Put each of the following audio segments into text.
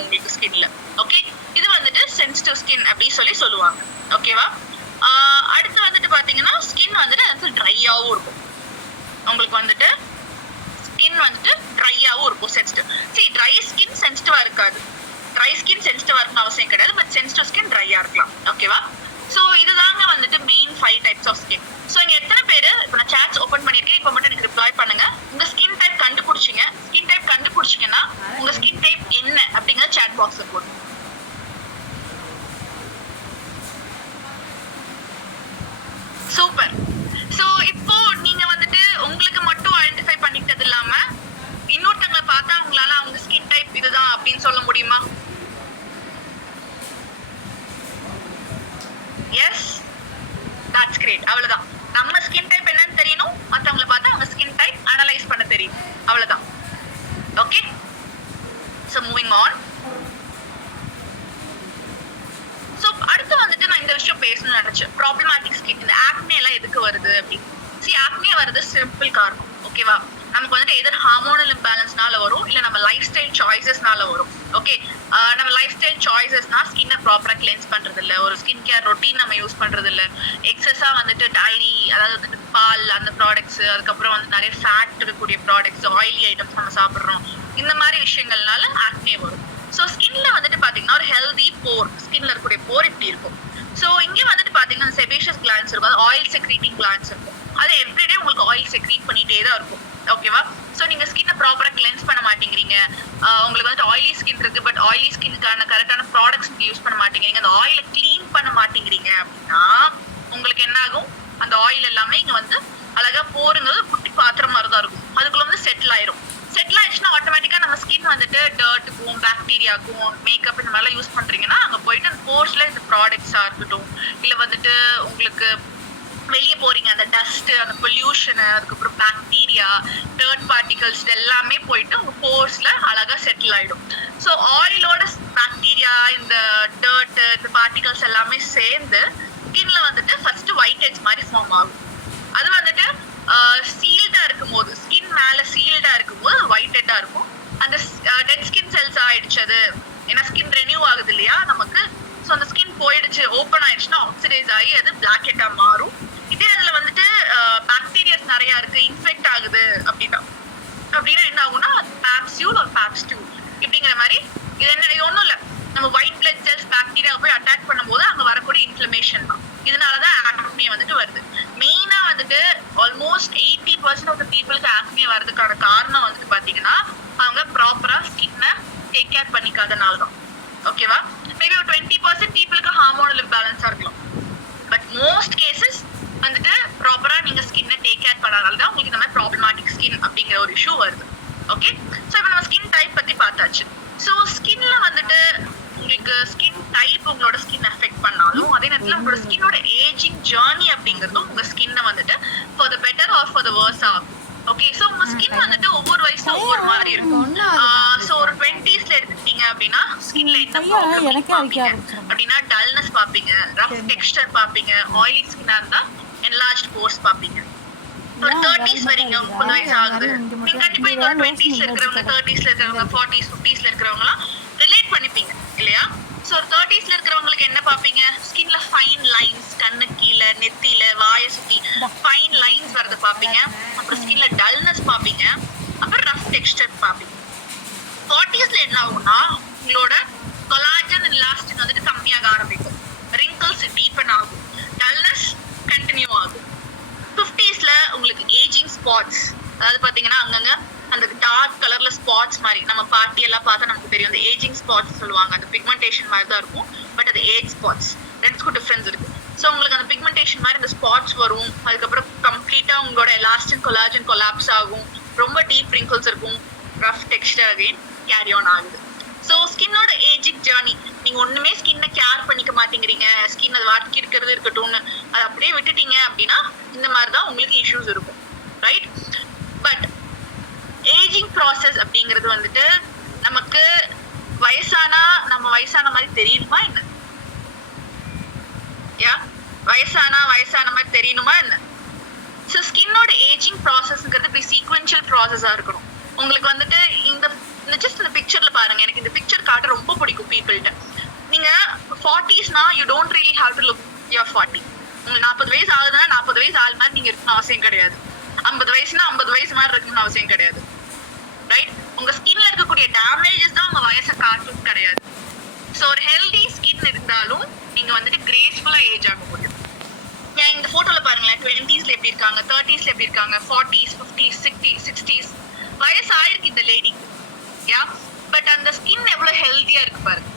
இருக்கும் உங்களுக்கு ஸ்கின்ல. ஓகே, இது வந்துட்டு சென்சிட்டிவ் ஸ்கின் அப்படின்னு சொல்லுவாங்க. ஓகேவா? அடுத்து வந்துட்டு பாத்தீங்கன்னா ஸ்கின் வந்துட்டு ட்ரையாவும் இருக்கும். உங்களுக்கு வந்துட்டு ஸ்கின் வந்துட்டு ட்ரையாவும் இருக்கும், சென்சிட்டிவ். சரி, ட்ரை ஸ்கின் சென்சிட்டிவா இருக்காது. ட்ரை ஸ்கின் சென்சிட்டிவா இருக்கணும் அவசியம் கிடையாது. பட் சென்சிட்டிவ் ஸ்கின் ட்ரையா இருக்கலாம். ஓகேவா? ஸோ இதுதாங்க வந்துட்டு main 5 types of skin. So இங்க எத்தனை பேர் இப்போ நான் சாட்ஸ் ஓப்பன் பண்ணியிருக்கேன், இப்போ மட்டும் எனக்கு ரிப்ளை பண்ணுங்க. உங்க ஸ்கின் டைப் கண்டுபிடிச்சிங்க. ஸ்கின் டைப் கண்டுபிடிச்சிங்கன்னா உங்க ஸ்கின் டைப் என்ன அப்படிங்கிறத சாட் பாக்ஸ்ல போடுங்க. சூப்பர். ஸோ இப்போ நீங்க வந்துட்டு உங்களுக்கு மட்டும் ஐடென்டிஃபை பண்ணிக்கிட்டது இல்லாம இன்னொருத்தங்களை பார்த்தா உங்களால அவங்க ஸ்கின் டைப் இதுதான் அப்படின்னு சொல்ல முடியுமா? Yes, that's great. அவ்வளவுதான். நம்ம ஸ்கின் டைப் என்னன்னு தெரியணும், மத்தவங்களை பார்த்தா அவங்க ஸ்கின் டைப் அனலைஸ் பண்ண தெரியும். அவ்வளவுதான். Okay, so moving on. So அடுத்து வந்துட்டு நான் இந்த விஷயம் பேசணும்னு நினைச்சேன். ப்ராப்ளமேட்டிக் ஸ்கின், இந்த ஆக்னே எல்லாம் எதுக்கு வருது அப்படின்னு. ஆக்னே வருது சிம்பிள் காரணம். ஓகேவா? நமக்கு வந்துட்டு எதர் ஹார்மோனல் இம்பேலன்ஸ்னால வரும், இல்ல நம்ம லைஃப் ஸ்டைல் சாய்ஸஸ்னால வரும். ஓகே, நம்ம லைஃப் ஸ்டைல் சாய்ஸஸ்னா ஸ்கின்னை ப்ராப்பரா கிளென்ஸ் பண்றது இல்ல, ஒரு ஸ்கின் கேர் ரொட்டீன் நம்ம யூஸ் பண்றது இல்ல, எக்ஸஸா வந்துட்டு டைரி, அதாவது வந்துட்டு பால் அந்த ப்ராடக்ட்ஸ், அதுக்கப்புறம் வந்து நிறைய ஃபேட் இருக்கக்கூடிய ப்ராடக்ட்ஸ், ஆயிலி ஐட்டம்ஸ் நம்ம சாப்பிடுறோம். இந்த மாதிரி விஷயங்கள்னால ஆக்னே வரும். ஸோ ஸ்கின்ல வந்துட்டு பாத்தீங்கன்னா ஒரு ஹெல்தி போர், ஸ்கின்ல இருக்கக்கூடிய போர் இப்படி இருக்கும். ஸோ இங்க வந்துட்டு பாத்தீங்கன்னா செபேஷியஸ் கிளாண்ட்ஸ் இருக்கும், அது ஆயில் செக்ரீட்டிங் கிளாண்ட்ஸ் இருக்கும். அது எவ்ரிடே உங்களுக்கு ஆயில் செக்ரீட் பண்ணிட்டே தான் இருக்கும். ஓகேவா? ஸோ நீங்க ஸ்கின்னை ப்ராப்பரா கிளென்ஸ் பண்ண மாட்டேங்கிறீங்க. உங்களுக்கு வந்துட்டு ஆயிலி ஸ்கின் இருக்கு, பட் ஆயிலி ஸ்கின்னுக்கான கரெக்டான ப்ராடக்ட்ஸ் யூஸ் பண்ண மாட்டேங்கிறீங்க, அந்த ஆயிலை கிளீன் பண்ண மாட்டேங்கிறீங்க அப்படின்னா உங்களுக்கு என்ன ஆகும்? அந்த ஆயில் எல்லாமே இங்க வந்து அழகா போருங்கிறது குட்டி பாத்திரம் மாதிரி தான் இருக்கும், அதுக்குள்ள வந்து செட்டில் ஆயிரும். செட்டில் ஆயிடுச்சுன்னா ஆட்டோமேட்டிக்கா நம்ம ஸ்கின் வந்துட்டு டர்ட்டுக்கும் பாக்டீரியாக்கும் மேக்கப் இந்த மாதிரிலாம் யூஸ் பண்றீங்கன்னா அங்க போயிட்டு அந்த போர்ஸ்ல இந்த ப்ராடக்ட்ஸா இருக்கட்டும், இல்ல வந்துட்டு உங்களுக்கு வெளியே போறீங்க அந்த டஸ்ட், அந்த பொல்யூஷன், அதுக்கப்புறம் பாக்டீரியா, டர்ட் பார்ட்டிகல்ஸ் எல்லாமே போயிட்டு உங்க போர்ஸ்ல அழகா செட்டில் ஆயிடும். ஸோ ஆயிலோட பாக்டீரியா, இந்த டர்ட், இந்த பார்ட்டிகல்ஸ் எல்லாமே சேர்ந்து ஸ்கின்ல வந்துட்டு ஃபர்ஸ்ட் ஒயிட் ஹெட்ஸ் மாதிரி ஃபார்ம் ஆகும். அது வந்துட்டு சீல்டா இருக்கும் போது, ஸ்கின் மேல சீல்டா இருக்கும் போது ஒயிட் ஹெட்டா இருக்கும். அந்த டெட் ஸ்கின் செல்ஸ் ஆயிடுச்சு அது, ஏன்னா ஸ்கின் ரெனியூ ஆகுது இல்லையா நமக்கு. ஸோ அந்த ஸ்கின் போயிடுச்சு, ஓப்பன் ஆயிடுச்சுன்னா ஆக்சிடைஸ் ஆகி அது பிளாக் ஹெட்டா மாறும். இதே அதுல வந்துட்டு பாக்டீரியாஸ் நிறைய இருக்கு, இன்ஃபெக்ட் ஆகுது அப்படின்னா என்ன ஆகும்னா பாப்ஸ்யூல் ஒரு பாப்ஸ்டியூல் இப்படிங்கிற மாதிரி. இது என்ன, இது ஒன்றும் இல்லை, நம்ம ஒயிட் பிளட் செல்ஸ் பாக்டீரியா போய் அட்டாக் பண்ணும்போது அங்க வரக்கூடிய இன்ஃப்ளமேஷன் தான். இதனாலதான் ஆக்னே வந்துட்டு வருது. மெயினா வந்துட்டு ஆல்மோஸ்ட் 80% ஆஃப் த பீப்புளுக்கு ஆக்னே வரதுக்கான காரணம் வந்துட்டு பாத்தீங்கன்னா அவங்க ப்ராப்பரா ஸ்கின்னை டேக் கேர் பண்ணிக்காதனால தான். ஓகேவா? மேபி ஒரு 20% பீப்புளுக்கு ஹார்மோனல் இம்பேலன்ஸா இருக்கலாம், பட் மோஸ்ட் கேசஸ் வந்துட்டு ப்ராப்பரா நீங்க ஸ்கின்னை டேக் கேர் பண்ணாதனால தான் உங்களுக்கு இந்த மாதிரி ப்ராப்ளமேட்டிக் ஸ்கின் அப்படிங்கிற ஒரு இஷ்யூ வருது. ஓகே, ஸோ இப்போ நம்ம ஸ்கின் டைப் பத்தி பார்த்தாச்சு. ஸோ ஸ்கின்ல வந்துட்டு உங்களுக்கு ஸ்கின் டைப் உங்களோட ஸ்கின் அஃபெக்ட் பண்ணாலும் அதே நேரத்தில் உங்களோட ஸ்கின்னோட ஏஜிங் ஜேர்னி அப்படிங்கிறதும் உங்க ஸ்கின்னை வந்துட்டு for the better or for the worse ஆகும். ஓகே, ஸோ உங்க ஸ்கின் வந்துட்டு ஒவ்வொரு வயசுல ஒவ்வொரு மாதிரி இருக்கும். ஸோ ஒரு 20ஸ்ல எடுத்துக்கிட்டீங்க அப்படின்னா ஸ்கின்ல என்ன ப்ராப்ளம் பாப்பீங்க அப்படின்னா டல்னஸ் பாப்பீங்க, ரஃப் டெக்ஸ்டர் பாப்பீங்க, ஆயிலி ஸ்கின்னா இருந்தா என்லார்ஜ்ட் போர்ஸ் பாப்பீங்க. ஒரு 30s வரீங்க, 30 வயசு ஆகுது, நீங்க கண்டிப்பா இந்த 20ஸ்ல இருக்கிறவங்க, 30ஸ்ல இருக்கிறவங்க, 40s 50ஸ்ல இருக்கிறவங்க எல்லாம் ரிலேட் பண்ணிப்பீங்க இல்லையா? ஸோ ஒரு 30ஸ்ல இருக்கிறவங்களுக்கு என்ன பாப்பீங்க? ஸ்கின்ல ஃபைன் லைன்ஸ், கண்ணு கீழே, நெத்தியில, வாயை சுத்தி ஃபைன் லைன்ஸ் வரது பாப்பீங்க. அப்புறம் ஸ்கின்ல டல்னஸ் பாப்பீங்க, அப்புறம் ரஃப் டெக்ஸ்டர் பாப்பீங்க. 40ஸ்ல என்ன ஆகும்னா உங்களோட கொலாஜன் அண்ட் எலாஸ்டின் வந்துட்டு கம்மியாக ஆரம்பிக்கும், ரிங்கிள்ஸ் டீப்பன் ஆகும், டல்னஸ் கண்டினியூ ஆகும். 50ஸ்ல உங்களுக்கு ஏஜிங் ஸ்பாட்ஸ், அதாவது பாத்தீங்கன்னா அங்கங்க அந்த டார்க் கலர்ல ஸ்பாட்ஸ் மாதிரி நம்ம பாட்டி எல்லாம் பார்த்தா நமக்கு தெரியும், அந்த ஏஜிங் ஸ்பாட்ஸ் சொல்லுவாங்க. அந்த பிக்மெண்டேஷன் மாதிரி தான் இருக்கும், பட் அது ஏஜ் ஸ்பாட்ஸ், ரெண்டுக்கும் டிஃபரன்ஸ் இருக்கு. ஸோ உங்களுக்கு அந்த பிக்மெண்டேஷன் மாதிரி இந்த ஸ்பாட்ஸ் வரும். அதுக்கப்புறம் கம்ப்ளீட்டா உங்களோட எலாஸ்டின் கொலாஜன் கொலாப்ஸ் ஆகும், ரொம்ப டீப் ரிங்கிள்ஸ் இருக்கும், rough Dexter again carry on ஆகுது. ஸோ ஸ்கின்னோட ஏஜிங் ஜேர்னி, நீங்க ஒண்ணுமே ஸ்கின்னை கேர் பண்ணிக்க மாட்டேங்கிறீங்க, ஸ்கின் அது வாட்டி இருக்கிறது இருக்கட்டும்னு அதை அப்படியே விட்டுட்டீங்க அப்படின்னா இந்த மாதிரி தான் உங்களுக்கு இஷ்யூஸ் இருக்கும், ரைட்? பட் ஏஜிங் ப்ராசஸ் அப்படிங்கிறது வந்துட்டு நமக்கு வயசானா நம்ம வயசான மாதிரி தெரியணுமா என்ன? வயசான மாதிரி தெரியணுமா என்ன? ஸோ ஸ்கின்னோட ஏஜிங் ப்ராசஸ்ங்கிறது இப்படி சீக்வென்ஷியல் ப்ராசஸா இருக்கணும். உங்களுக்கு வந்துட்டு இந்த ஜஸ்ட் இந்த பிக்சர்ல பாருங்க, எனக்கு இந்த பிக்சர் காட்ட ரொம்ப பிடிக்கும் பீப்புள்கிட்ட. நீங்க 40ஸ்னா you don't really have to look your 40. உங்களுக்கு 40 வயசு ஆகுதுன்னா 40 வயசு ஆள் மாதிரி நீங்க இருக்கணும்னு அவசியம் கிடையாது. 50 வயசுனா 50 வயசு மாதிரி இருக்கணும்னு அவசியம் கிடையாது. ரைட்? உங்க ஸ்கின்ல இருக்கக்கூடிய டேமேஜஸ் தான் உங்க வயசை காட்டும் கிடையாது. ஸோ ஒரு ஹெல்தி ஸ்கின் இருந்தாலும் நீங்க வந்துட்டு கிரேஸ்ஃபுல்லா ஏஜ் ஆக முடியும். ஏன் இந்த போட்டோல பாருங்களேன், 20ஸ்ல எப்படி இருக்காங்க, 30ஸ்ல எப்படி இருக்காங்க, 40s, 50s, 60s வயசு ஆயிருக்கு இந்த லேடி. யா, பட் அந்த ஸ்கின் எவ்வளவு ஹெல்தியா இருக்கு பாருங்க.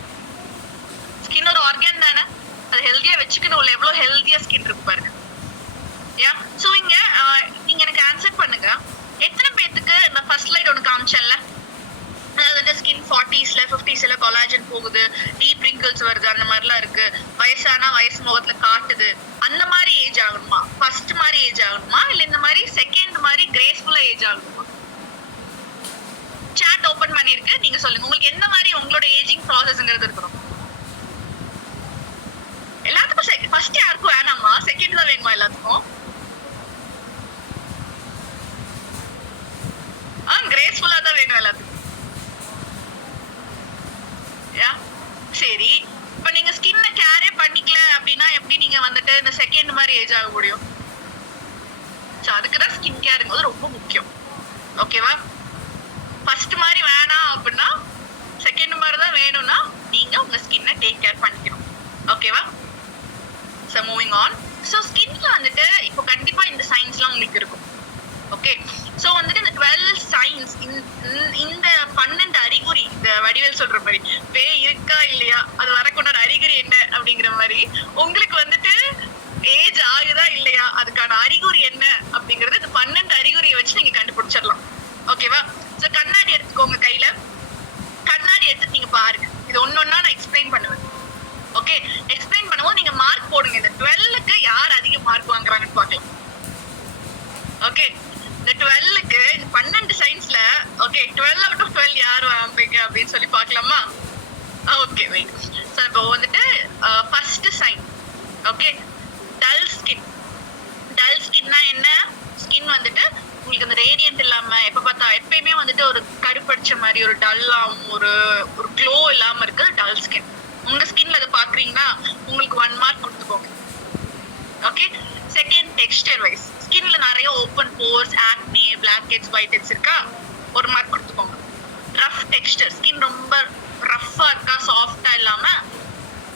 ஸ்கின் ஒரு ஆர்கன் தானே, அது ஹெல்தியா வச்சுக்கணும். எவ்வளவு ஹெல்தியா ஸ்கின் இருக்கு பாருங்க. யா, சோ இங்க நீங்க எனக்கு ஆன்சர் பண்ணுங்க, எத்தனை பேத்துக்கு நான் ஃபர்ஸ்ட் ஸ்லைட் ஒன்று காமிச்சேன்ல, அதாவது வந்து ஸ்கின் 40ஸ்ல 50ஸ்ல கொலாஜன் போகுது, டீப் ரிங்கிள்ஸ் வருது, அந்த மாதிரிலாம் இருக்கு, வயசானா வயசு முகத்துல காட்டுது, அந்த மாதிரி ஏஜ் ஆகணுமா, ஃபர்ஸ்ட் மாதிரி ஏஜ் ஆகணுமா, இல்ல இந்த மாதிரி செகண்ட் மாதிரி கிரேஸ்ஃபுல்லா ஏஜ் ஆகணுமா? சாட் ஓபன் பண்ணிருக்கு, நீங்க சொல்லுங்க உங்களுக்கு எந்த மாதிரி உங்களோட ஏஜிங் ப்ராசஸ்ங்கிறது இருக்கணும். எல்லாத்துக்கும் ஃபர்ஸ்ட் யாருக்கும் வேணாமா, செகண்ட் தான் வேணுமா எல்லாத்துக்கும்? கிரேஸ்ஃபுல்லா தான் வேணும் எல்லாத்துக்கும். சரி, இப்ப நீங்க ஸ்கின்ன கேரே பண்ணிக்கல அப்படின்னா எப்படி நீங்க வந்துட்டு இந்த செகண்ட் மாதிரி ஏஜ் ஆக முடியும்? சோ அதுக்குதான் ஸ்கின் கேருங்கிறது ரொம்ப முக்கியம். ஓகேவா? ஃபர்ஸ்ட் மாதிரி வேணாம் அப்படின்னா செகண்ட் மாதிரி தான் வேணும்னா நீங்க உங்க ஸ்கின்னை டேக் கேர் பண்ணிக்கணும். ஓகேவா? So moving on. சோ ஸ்கின்ல வந்துட்டு இப்போ கண்டிப்பா இந்த சைன்ஸ்லாம் உங்களுக்கு இருக்கும். ஓகே, சோ வந்துட்டு இந்த 12 சைன்ஸ், இந்த 12 அறிகுறி, இந்த வடிவேல் சொல்ற மாதிரி பேய் இருக்கா இல்லையா, அது வரக்கூடாத அறிகுறி என்ன அப்படிங்கிற மாதிரி உங்களுக்கு வந்துட்டு ஏஜ் ஆகுதா இல்லையா, அதுக்கான அறிகுறி என்ன அப்படிங்கறது இந்த 12 அறிகுறியை வச்சு நீங்க கண்டுபிடிச்சிடலாம். ஓகேவா? சோ கண்ணாடி எடுத்துக்கோங்க கையில, கண்ணாடி எடுத்து நீங்க பாருங்க. இது ஒன்னொன்னா நான் எக்ஸ்பிளைன் பண்ணுவேன். ஓகே, எக்ஸ்பிளைன் பண்ணும்போது நீங்க மார்க் போடுங்க. இந்த 12க்கு யார் அதிக மார்க் வாங்குறாங்கன்னு பார்க்கலாம். ஓகே, இந்த 12க்கு 12 சைன்ஸ்ல ஓகே 12 out of 12 யார் வாங்குவீங்க அப்படின்னு சொல்லி பார்க்கலாமா? Okay wait. சோ இப்போ வந்துட்டு first sign, okay, dull skin. Dull ஸ்கின்னா என்ன? ஸ்கின் வந்துட்டு உங்களுக்கு அந்த ரேடியன்ட் இல்லாம எப்பயுமே வந்துட்டு ஒரு கருப்படிச்ச மாதிரி, ஒரு டல்லாவும் ஒரு க்ளோ இல்லாம இருக்கு டல் ஸ்கின். உங்க ஸ்கின்ல அதை பாக்குறீங்கன்னா உங்களுக்கு 1 மார்க் கொடுத்துக்கோங்க. ஓகே, செகண்ட் டெக்ஸ்டர் வைஸ், ஸ்கின்ல நிறைய open pores, acne, blackheads, whiteheads இருக்கா, 1 மார்க் கொடுத்துக்கோங்க. ரஃப் டெக்ஸ்டர், ஸ்கின் ரொம்ப ரஃப்பா இருக்கா, சாஃப்டா இல்லாம,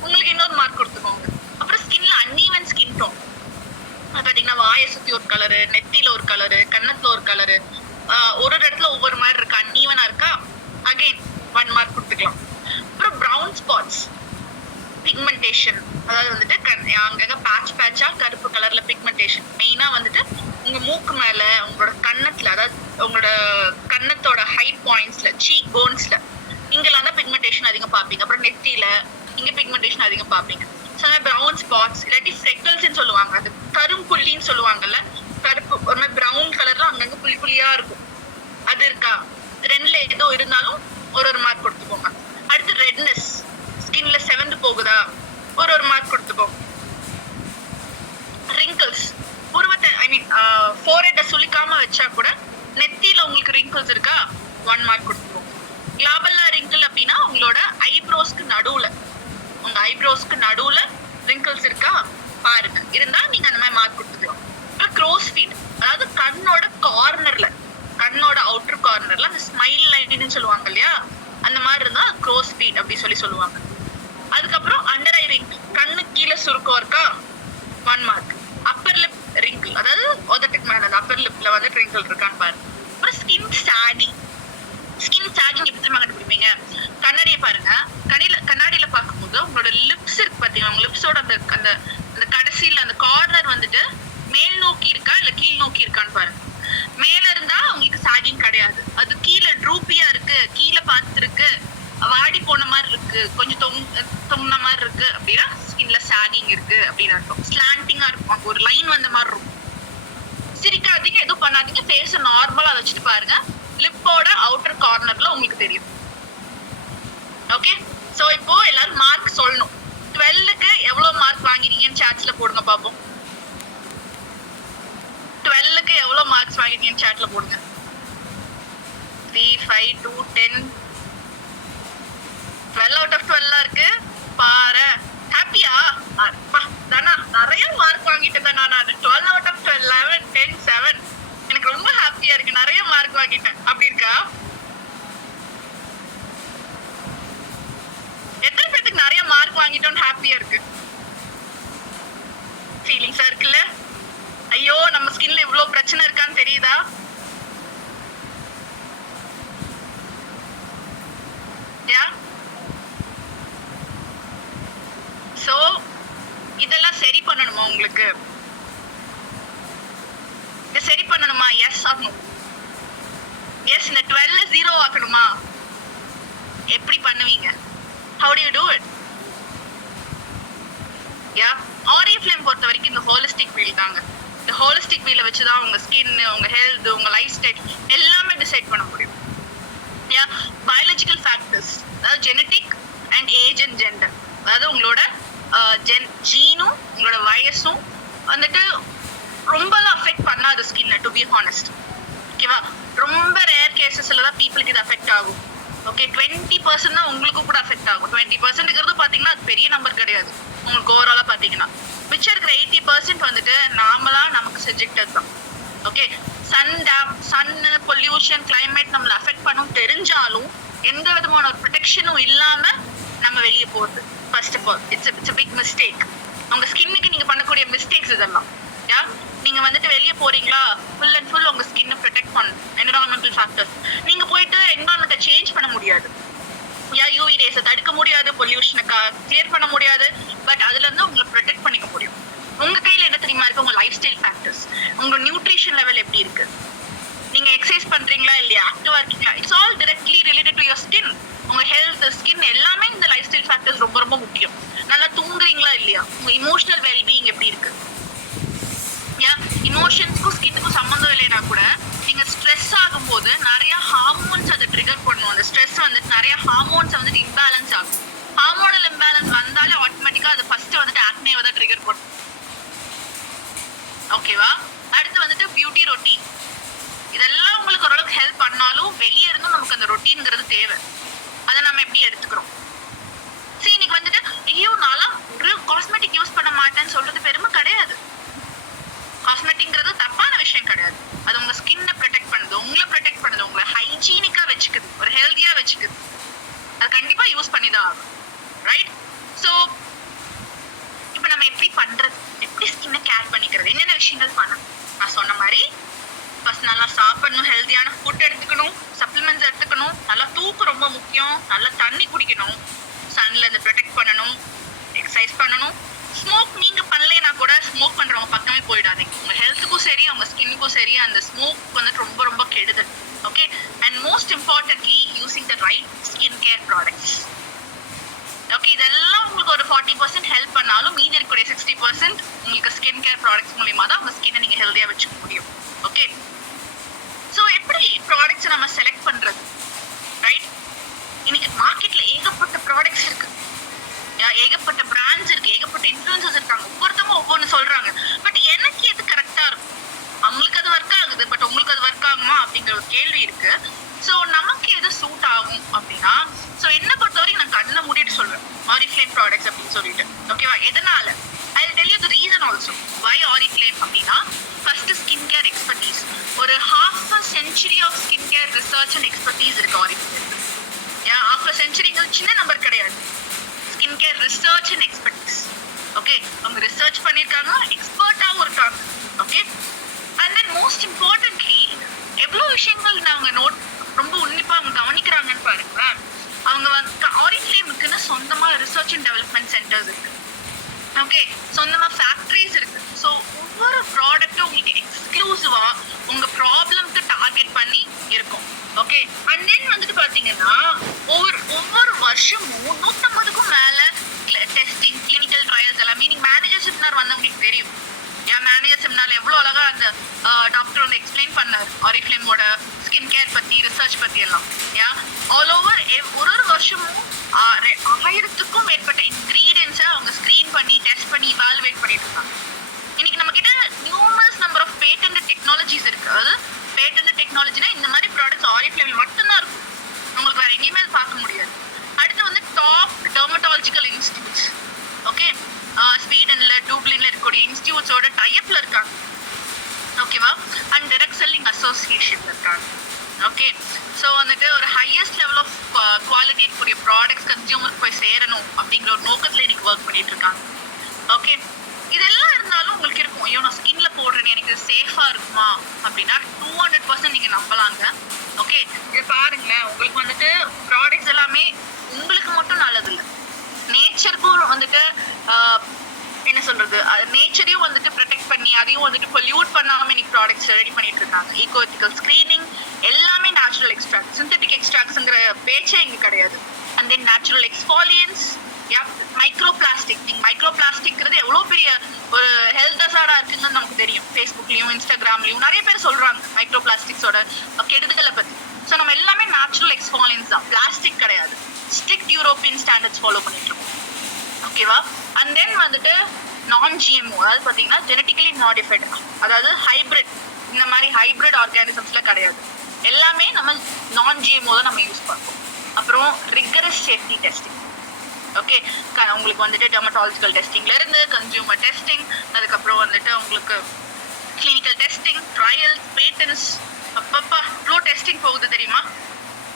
உங்களுக்கு இன்னொரு மார்க் கொடுத்துக்கோங்க. அப்புறம் ஸ்கின்ல அன்ஈவன் ஸ்கின் டோன், அது பாத்தீங்கன்னா வாயை சுத்தி ஒரு கலரு, நெத்தியில ஒரு கலரு, கன்னத்துல ஒரு கலரு, ஒரு இடத்துல ஒவ்வொரு மாதிரி இருக்கா, அன்ஈவனா இருக்கா, அகைன் 1 மார்க் கொடுத்துக்கலாம். அப்புறம் பிரவுன் ஸ்பாட்ஸ், பிக்மெண்டேஷன், அதாவது வந்துட்டு அங்கங்க பேட்சா கருப்பு கலர்ல பிக்மெண்டேஷன், மெயினா வந்துட்டு உங்க மூக்கு மேல, உங்களோட கன்னத்துல, அதாவது உங்களோட கன்னத்தோட ஹை பாயிண்ட்ஸ்ல, சீக் போன்ஸ்ல, இங்கெல்லாம் தான் பிக்மெண்டேஷன் அதிகம் பார்ப்பீங்க. அப்புறம் நெத்தியில இங்க பிக்மெண்டேஷன் அதிகம் பார்ப்பீங்க. பிரவுன் ஸ்பாட்ஸ் இல்லாட்டி ஃப்ரெக்கல்ஸ்ன்னு சொல்லுவாங்க, அது கரும்புள்ளின்னு சொல்லுவாங்கல்ல, கருப்பு ஒரு மாதிரி பிரவுன் கலர்ல அங்கங்க புள்ளி புள்ளியா இருக்கும், அது இருக்கா? ரெண்டுல ஏதோ இருந்தாலும் ஒரு மார்க் கொடுத்துக்கோங்க. அடுத்து ரெட்னஸ், ஸ்கின்ல செவந்து போகுதா, ஒரு மார்க் கொடுத்துக்கோங்க. ரிங்கிள்ஸ், புருவத்தை ஃபோர்ஹெட்டை சுளிக்காம வச்சா கூட நெத்தியில உங்களுக்கு ரிங்கிள்ஸ் இருக்கா, 1 மார்க் கொடுத்துக்கோங்க. கிளாபல்லா ரிங்கிள் அப்படின்னா உங்களோட ஐப்ரோஸ்க்கு நடுவுல, உங்க ஐப்ரோஸ்க்கு நடுவுல ரிங்கிள்ஸ் இருக்கா பாருங்க, இருந்தா நீங்க அந்த மாதிரி மார்க் கொடுத்துக்கலாம். அப்புறம் க்ரோஸ் ஃபீட், அதாவது கண்ணோட கார்னர்ல, கண்ணோட அவுட்டர் கார்னர்ல அந்த ஸ்மைல் லைன்னு சொல்லுவாங்க இல்லையா, அந்த மாதிரி இருந்தா க்ரோஸ் ஃபீட் அப்படி சொல்லுவாங்க. அதுக்கப்புறம் அண்டர் ஐ ரிங்கிள், கண்ணு கீழே சுருக்கம் இருக்கா, 1 மார்க். அப்பர் லிப் ரிங்கிள், அதாவது உதட்டுக்கு மேல அந்த அப்பர் லிப்ல வந்து ரிங்கிள் இருக்கான்னு பாருங்க. அப்புறம் ஸ்கின் சாகிங், ஸ்கின் சாகிங் எப்படி கண்டுபிடிப்பீங்க? கண்ணாடியை பாருங்க, கண்ணாடியில பார்க்கும்போது உங்களோட லிப்ஸ் இருக்கு பாத்தீங்கன்னா, உங்க லிப்ஸோட அந்த அந்த கடைசியில அந்த கார்னர் வந்துட்டு மேல் நோக்கி இருக்கா இல்ல கீழ் நோக்கி இருக்கான்னு பாருங்க. மேல இருந்தா உங்களுக்கு சாகிங் கிடையாது, அது கீழே ட்ரூப்பியா இருக்கு, கீழே பார்த்து இருக்கு, வாடி போன மாதிரி இருக்கு, கொஞ்சம் தொங்கின மாதிரி இருக்கு அப்படின்னா ஸ்கின்ல சாகிங் இருக்கு அப்படின்னு அர்த்தம். ஸ்லாண்டிங்கா இருக்கும், ஒரு லைன் வந்த மாதிரி இருக்கும். சிரிக்காதீங்க, எதுவும் பண்ணாதீங்க, ஃபேஸ் நார்மலா வச்சுட்டு பாருங்க, லிப்போட அவுட்டர் கார்னர்ல உங்களுக்கு தெரியும். ஓகே, சோ இப்போ எல்லாரும் மார்க் சொல்லணும். 12க்கு எவ்வளவு மார்க் வாங்கினீங்கன்னு சாட்ஸ்ல போடுங்க பாப்போம். 12க்கு எவ்வளவு மார்க்ஸ் வாங்கினீங்கன்னு சாட்ல போடுங்க. 3, 5, 2, 10, 12 out of 12 இருக்கு பாரு. ஹாப்பியா? அப்பா தானா நிறைய மார்க் வாங்கிட்டேன் தானா. நான் 12 out of 12, 11, 10, 7. எனக்கு ரொம்ப ஹாப்பியா இருக்கு, நிறைய மார்க் வாங்கிட்டேன். அப்படி இருக்கா? எத்தனை பேருக்கு நிறைய மார்க் வாங்கிட்டோம்னு ஹாப்பியா இருக்கு? ஃபீலிங்ஸா இருக்குல்ல? ஐயோ நம்ம ஸ்கின்ல இவ்வளவு பிரச்சனை இருக்கான்னு தெரியுதா? யா சோ இதெல்லாம் சரி பண்ணணுமா உங்களுக்கு? இதை சரி பண்ணணுமா? எஸ் ஆகணும். எஸ் இந்த 12 0 ஆக்கணுமா? எப்படி பண்ணுவீங்க? How do you do it? Yeah Oriflame பொறுத்த வரைக்கும் இந்த ஹோலிஸ்டிக் வீல் தாங்க. இந்த ஹோலிஸ்டிக் வீலை வச்சுதான் உங்க ஸ்கின், உங்க ஹெல்த், உங்க லைஃப் ஸ்டைல் எல்லாமே டிசைட் பண்ண முடியும். யா பயாலஜிக்கல் ஃபேக்டர்ஸ், அதாவது genetic and age and gender, அதாவது உங்களோட ஜீனும் உங்களோட வயசும் வந்துட்டு ரொம்பலாம் அஃபெக்ட் பண்ணாது ஸ்கின்னை, டு பி ஹானஸ்ட். ஓகேவா? ரொம்ப ரேர் கேசஸ்ல தான் பீப்புளுக்கு இது அஃபெக்ட் ஆகும். ஓகே 20% தான் உங்களுக்கு கூட அஃபெக்ட் ஆகும். 20% பாத்தீங்கன்னா அது பெரிய நம்பர் கிடையாது உங்களுக்கு ஓவராலா பாத்தீங்கன்னா. மிச்சம் இருக்கிற 80% வந்துட்டு நார்மலா நமக்கு சப்ஜெக்டட் தான். ஓகே சன் பொல்யூஷன் கிளைமேட் நம்மள அஃபெக்ட் பண்ணும் தெரிஞ்சாலும் எந்த விதமான ஒரு ப்ரொடெக்ஷனும் இல்லாம நம்ம வெளியே போறது first of all it's a big mistake. உங்க ஸ்கின்னுக்கு நீங்க பண்ணக்கூடிய மிஸ்டேக்ஸ் இதெல்லாம். யா நீங்க வந்துட்டு வெளியே போறீங்களா, ஃபுல் அண்ட் ஃபுல் உங்க ஸ்கின்னை ப்ரொடெக்ட் பண்ணணும். என்விரான்மெண்டல் ஃபேக்டர்ஸ் நீங்க போயிட்டு என்விரான்மெண்ட்டை சேஞ்ச் பண்ண முடியாது. யூவி ரேஸை தடுக்க முடியாது, பொல்யூஷனை கிளியர் பண்ண முடியாது. பட் அதுல இருந்து உங்களை ப்ரொடெக்ட் பண்ணிக்க முடியும். உங்க கையில என்ன தெரியுமா இருக்கு? உங்க லைஃப் ஸ்டைல் ஃபேக்டர்ஸ், உங்க நியூட்ரிஷன் லெவல் எப்படி இருக்கு, நீங்க எக்ஸசைஸ் பண்றீங்களா இல்லையா, ஆக்டிவா இருக்கீங்களா, it's all directly related to your skin. உங்க ஹெல்த், ஸ்கின் எல்லாமே இந்த லைஃப் ஸ்டைல் ஃபேக்டர்ஸ் ரொம்ப ரொம்ப முக்கியம். நல்லா தூங்குறீங்களா இல்லையா, உங்க இமோஷனல் வெல்பீயிங் எப்படி இருக்கு. இமோஷன்ஸ்க்கும் ஸ்கின்னுக்கும் சம்மந்தம் இல்லைன்னா கூட நீங்க ஸ்ட்ரெஸ் ஆகும்போது நிறைய ஹார்மோன்ஸ் அதை ட்ரிகர் பண்ணும். அந்த ஸ்ட்ரெஸ் வந்துட்டு நிறைய ஹார்மோன்ஸ் வந்துட்டு இம்பேலன்ஸ் ஆகும். ஹார்மோனல் இம்பேலன்ஸ் வந்தாலே ஆட்டோமேட்டிக்கா அது ஃபர்ஸ்ட் வந்துட்டு ஆக்னேவை தான் ட்ரிகர் பண்ணும். ஓகேவா? அடுத்து வந்துட்டு பியூட்டி ரொட்டீன். இதெல்லாம் உங்களுக்கு ஓரளவுக்கு ஹெல்ப் பண்ணாலும் வெளியே இருந்தும் நமக்கு அந்த ரொட்டீன்ங்கிறது தேவை. அதை நம்ம எப்படி எடுத்துக்கிறோம்? சரி இன்னைக்கு வந்துட்டு ஐயோ நான்லாம் ஒரு காஸ்மெட்டிக் யூஸ் பண்ண மாட்டேன்னு சொல்றது பெருமை கிடையாது. காஸ்மெட்டிக்ங்கிறது தப்பான விஷயம் கிடையாது. அது உங்க ஸ்கின்னை ப்ரொடெக்ட் பண்ணுது, உங்களை ப்ரொடெக்ட் பண்ணுது, உங்களை ஹைஜீனிக்கா வச்சுக்குது, ஒரு ஹெல்தியா வச்சுக்குது. அது கண்டிப்பா யூஸ் பண்ணி தான் ஆகும். ரைட்? ஸோ இப்போ நம்ம எப்படி பண்றது, எப்படி ஸ்கின்னை கேர் பண்ணிக்கிறது, என்னென்ன விஷயங்கள் பண்ணணும்? நான் சொன்ன மாதிரி ஃபர்ஸ்ட் நல்லா சாப்பிடணும், ஹெல்தியான ஃபுட் எடுத்துக்கணும், சப்ளிமெண்ட்ஸ் எடுத்துக்கணும், நல்லா தூக்கம் ரொம்ப முக்கியம், நல்லா தண்ணி குடிக்கணும், சன்ல இருந்து ப்ரொடெக்ட் பண்ணணும், எக்ஸசைஸ் பண்ணணும். ஸ்மோக் நீங்க பண்ணலைன்னா கூட ஸ்மோக் பண்றவங்க பக்கமே போயிடாதீங்க. உங்க ஹெல்த்துக்கும் சரி உங்க ஸ்கின்னுக்கும் சரி அந்த ஸ்மோக் வந்துட்டு ரொம்ப ரொம்ப கெடுதல். Okay and most importantly using the right skin care products. Okay இதெல்லாம் உங்களுக்கு ஒரு 40% ஹெல்ப் பண்ணாலும் மீதி இருக்கக்கூடிய 60% உங்களுக்கு ஸ்கின் கேர் ப்ராடக்ட்ஸ் மூலியமா தான் உங்க ஸ்கின்னை நீங்க ஹெல்தியா வச்சுக்க முடியும். ஓகே ஸோ எப்படி ப்ராடக்ட்ஸ் நம்ம செலக்ட் பண்றது? ரைட்? இன்னைக்கு மார்க்கெட்ல ஏகப்பட்ட ப்ராடக்ட்ஸ் இருக்கு, ஏகப்பட்ட பிராண்ட்ஸ் இருக்கு, ஏகப்பட்ட இன்ஃப்ளூயன்சர்ஸ் இருக்காங்க, ஒவ்வொருத்தவங்க ஒவ்வொன்று சொல்றாங்க. பட் எனக்கு எது கரெக்டா இருக்கும்? அவங்களுக்கு அது ஒர்க் ஆகுது, பட் உங்களுக்கு அது ஒர்க் ஆகுமா அப்படிங்கிற ஒரு கேள்வி இருக்கு. ஸோ நமக்கு எது சூட் ஆகும் அப்படின்னா, ஸோ என்ன பொறுத்தவரைக்கும் நான் கண்ணை மூடிட்டு சொல்றேன் ஆரிஃப்ளேம் ப்ராடக்ட்ஸ் அப்படின்னு சொல்லிட்டு. ஓகேவா? எதனால? I will tell you the reason also why Oriflame அப்படின்னா, ஃபர்ஸ்ட் ஸ்கின் கேர் எக்ஸ்பர்டீஸ். ஒரு half a century of skin care research and expertise இருக்கு ஆரிஃப்ளேம். half a centuryங்கிறது சின்ன நம்பர் கிடையாது. Skin care research and expertise. Okay அவங்க research பண்ணியிருக்காங்க, எக்ஸ்பர்ட்டாகவும் இருக்காங்க. Okay and then most importantly எவ்வளோ விஷயங்கள் அவங்க ரொம்ப உன்னிப்பா அவங்க கவனிக்கிறாங்கன்னு பாருங்களேன். அவங்க வந்து ஆரிஃப்ளேமுக்குன்னு சொந்தமா ரிசர்ச் அண்ட் டெவலப்மெண்ட் சென்டர்ஸ் இருக்கு. ஓகே சொந்தமா ஃபேக்டரிஸ் இருக்கு. ஸோ ஒவ்வொரு ப்ராடக்ட்டும் உங்களுக்கு எக்ஸ்க்ளூசிவா உங்க ப்ராப்ளம்க்கு டார்கெட் பண்ணி இருக்கும். ஓகே அண்ட் தென் வந்துட்டு பாத்தீங்கன்னா ஒவ்வொரு வருஷமும் 150க்கும் மேல டெஸ்டிங், கிளினிக்கல் ட்ரையல்ஸ் எல்லாம். மீனிங் மேனேஜர் செமினார் வந்தவங்களுக்கு தெரியும். மேனேஜர் செமினார்ல எவ்வளவு அழகா அந்த டாக்டர் வந்து எக்ஸ்பிளைன் பண்ணார் ஆரிஃப்ளேமோட ஸ்கின் கேர் பத்தி, ரிசர்ச் பத்தி எல்லாம். ஆல் ஓவர் ஒரு வருஷமும் 1000க்கும் மேற்பட்ட இன்கிரீடியன்ஸை அவங்க ஸ்கிரீன் பண்ணி டெஸ்ட் பண்ணி இவாலுவேட் பண்ணிட்டு இருக்காங்க. இன்னைக்கு நம்ம கிட்ட numerous number of patent technologies இருக்கு. அதாவது பேட்டன்ட் டெக்னாலஜினா இந்த மாதிரி ப்ராடக்ட்ஸ் ஆரிஃப்ளேமில் மட்டும்தான் இருக்கும், உங்களுக்கு வேற எங்கேயுமே பார்க்க முடியாது. அடுத்து வந்து டாப் டெர்மட்டாலஜிக்கல் இன்ஸ்டியூட்ஸ், ஓகே, ஸ்வீடன்ல டூப்ளின்ல இருக்கக்கூடிய இன்ஸ்டியூட்ஸோட டைப்ல இருக்காங்க, ஓகேவா, அண்ட் டைரக்ட் செல்லிங் அசோசியேஷன்ல இருக்காங்க. ஓகே, ஸோ வந்துட்டு ஒரு ஹையஸ்ட் லெவல் ஆஃப் குவாலிட்டி இருக்கக்கூடிய ப்ராடக்ட்ஸ் கன்சியூமருக்கு போய் சேரணும் அப்படிங்கிற ஒரு நோக்கத்தில் இன்னைக்கு ஒர்க் பண்ணிட்டு இருக்காங்க. ஓகே, இதெல்லாம் இருந்தாலும் உங்களுக்கு இருக்கும், ஐயோ நான் ஸ்கின்ல போடுறேன் எனக்கு இது சேஃபா இருக்குமா அப்படின்னா 200% நீங்க நம்பலாங்க. ஓகே, இது பாருங்களேன், உங்களுக்கு வந்துட்டு ப்ராடக்ட்ஸ் எல்லாமே உங்களுக்கு மட்டும் நல்லது இல்லை, நேச்சருக்கும் வந்துட்டு என்ன சொல்றது, நேச்சரையும் வந்துட்டு ப்ரொடெக்ட் பண்ணி அதையும் வந்துட்டு பொல்யூட் பண்ணாம இன்னைக்கு ப்ராடக்ட்ஸ் ரெடி பண்ணிட்டு இருக்காங்க. ஈகோ எத்திக்கல் ஸ்கிரீனிங், எல்லாமே நேச்சுரல் எக்ஸ்ட்ராக்ட், சிந்தட்டிக் எக்ஸ்ட்ராக்ட்ஸ்ங்கிற பேச்சே இங்க கிடையாது. And then natural exfoliants, micro plastic. நீங்க மைக்ரோ பிளாஸ்டிக்ங்கிறது எவ்வளவு பெரிய ஒரு ஹெல்த் ஹசார்டா இருக்குன்னு நமக்கு தெரியும். ஃபேஸ்புக்லயும் இன்ஸ்டாகிராம்லயும் நிறைய பேர் சொல்றாங்க மைக்ரோ பிளாஸ்டிக்ஸோட கெடுதலை பத்தி. ஸோ நம்ம எல்லாமே நேச்சுரல் எக்ஸ்ஃபாலியன்ஸ் தான், பிளாஸ்டிக் கிடையாது. ஸ்ட்ரிக்ட் யூரோப்பியன் ஸ்டாண்டர்ட்ஸ் ஃபாலோ பண்ணிட்டு இருக்கோம், ஓகேவா. அண்ட் தென் வந்துட்டு நான் ஜிஎம்ஓ, அதாவது பார்த்தீங்கன்னா ஜெனட்டிக்கலி மாடிஃபைட், அதாவது ஹைபிரிட், இந்த மாதிரி ஹைபிரிட் ஆர்கானிசம்ஸ்ல கிடையாது, எல்லாமே நம்ம நான் ஜிஎம்ஓ தான் நம்ம யூஸ் பண்ணுறோம். அப்புறம் ரிகரஸ் சேஃப்டி டெஸ்டிங், ஓகே, உங்களுக்கு வந்துட்டு டெர்மட்டாலஜிக்கல் டெஸ்டிங்ல இருந்து கன்சியூமர் டெஸ்டிங், அதுக்கப்புறம் வந்துட்டு உங்களுக்கு கிளினிக்கல் டெஸ்டிங், ட்ரையல்ஸ், பேட்டன்ஸ், அப்பப்பா இவ்வளோ டெஸ்டிங் போகுது தெரியுமா.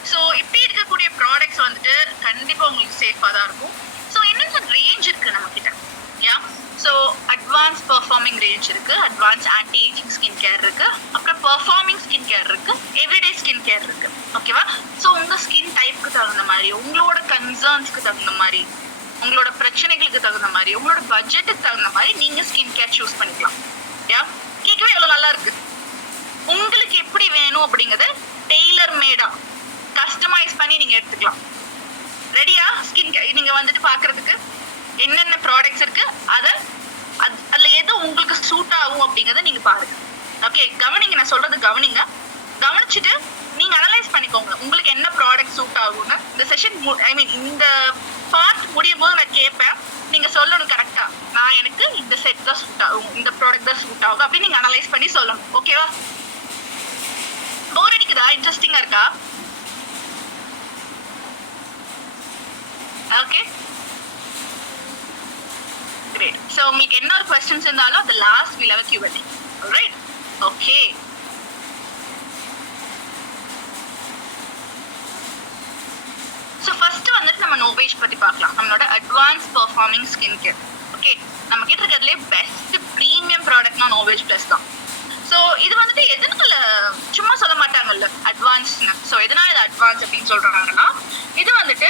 ஸோ இப்படி இருக்கக்கூடிய ப்ராடக்ட்ஸ் வந்துட்டு கண்டிப்பாக உங்களுக்கு சேஃபாக தான் இருக்கும். ஸோ என்னென்ன ரேஞ்ச் இருக்கு நம்ம கிட்ட, யா. ஸோ அட்வான்ஸ் பெர்ஃபார்மிங் ரேஞ்ச் இருக்கு, advance anti ageing skin care இருக்கு, அப்புறம் பெர்ஃபார்மிங் ஸ்கின் கேர் இருக்கு, எவ்ரிடே ஸ்கின் கேர் இருக்கு, ஓகேவா. ஸோ உங்க ஸ்கின் டைப்புக்கு தகுந்த மாதிரி, உங்களோட கன்சர்ன்ஸ்க்கு தகுந்த மாதிரி, உங்களோட பிரச்சனைகளுக்கு தகுந்த மாதிரி, உங்களோட பட்ஜெட்டுக்கு தகுந்த மாதிரி நீங்க ஸ்கின் கேர் சூஸ் பண்ணிக்கலாம். யா, கேட்கவே எவ்வளவு நல்லா இருக்கு. உங்களுக்கு எப்படி வேணும் அப்படிங்கறத டெய்லர் மேடா கஸ்டமைஸ் பண்ணி நீங்க எடுத்துக்கலாம். ரெடியா? ஸ்கின் கேர் நீங்க வந்துட்டு பாக்குறதுக்கு என்னென்ன ப்ராடக்ட்ஸ் இருக்கு, அதுல எது உங்களுக்கு சூட் ஆகும் அப்படிங்கறத நீங்க பாருங்க. ஓகே, கவனிங்க, நான் சொல்றது கவனிங்க. கவனிச்சுட்டு நீங்க அனலைஸ் பண்ணிக்கோங்க உங்களுக்கு என்ன ப்ராடக்ட் சூட் ஆகும்னு. இந்த செஷன் இந்த பார்ட் முடியும் போது நான் கேட்பேன், நீங்க சொல்லணும் கரெக்டா, நான் எனக்கு இந்த செட் தான் சூட் ஆகும், இந்த ப்ராடக்ட் தான் சூட் ஆகும் அப்படின்னு நீங்க அனலைஸ் பண்ணி சொல்லணும், ஓகேவா. போர் அடிக்குதா? இன்ட்ரெஸ்டிங்கா இருக்கா? Okay, great. So உங்களுக்கு என்ன ஒரு questions இருந்தாலும் the last we'll have a Q&A. All right? Okay. So first வந்துட்டு நம்ம நோவேஜ் பத்தி பார்க்கலாம். நம்மளோட advance performing skin care. Okay, நம்ம கிட்ட இருக்கிறதுலே பெஸ்ட் பிரீமியம் ப்ராடக்ட்னா நோவேஜ் பிளஸ் தான். ஸோ இது வந்துட்டு எதனால சும்மா சொல்ல மாட்டாங்கல்ல அட்வான்ஸ்னு. ஸோ எதனால இது அட்வான்ஸ் அப்படின்னு சொல்றாங்கன்னா, இது வந்துட்டு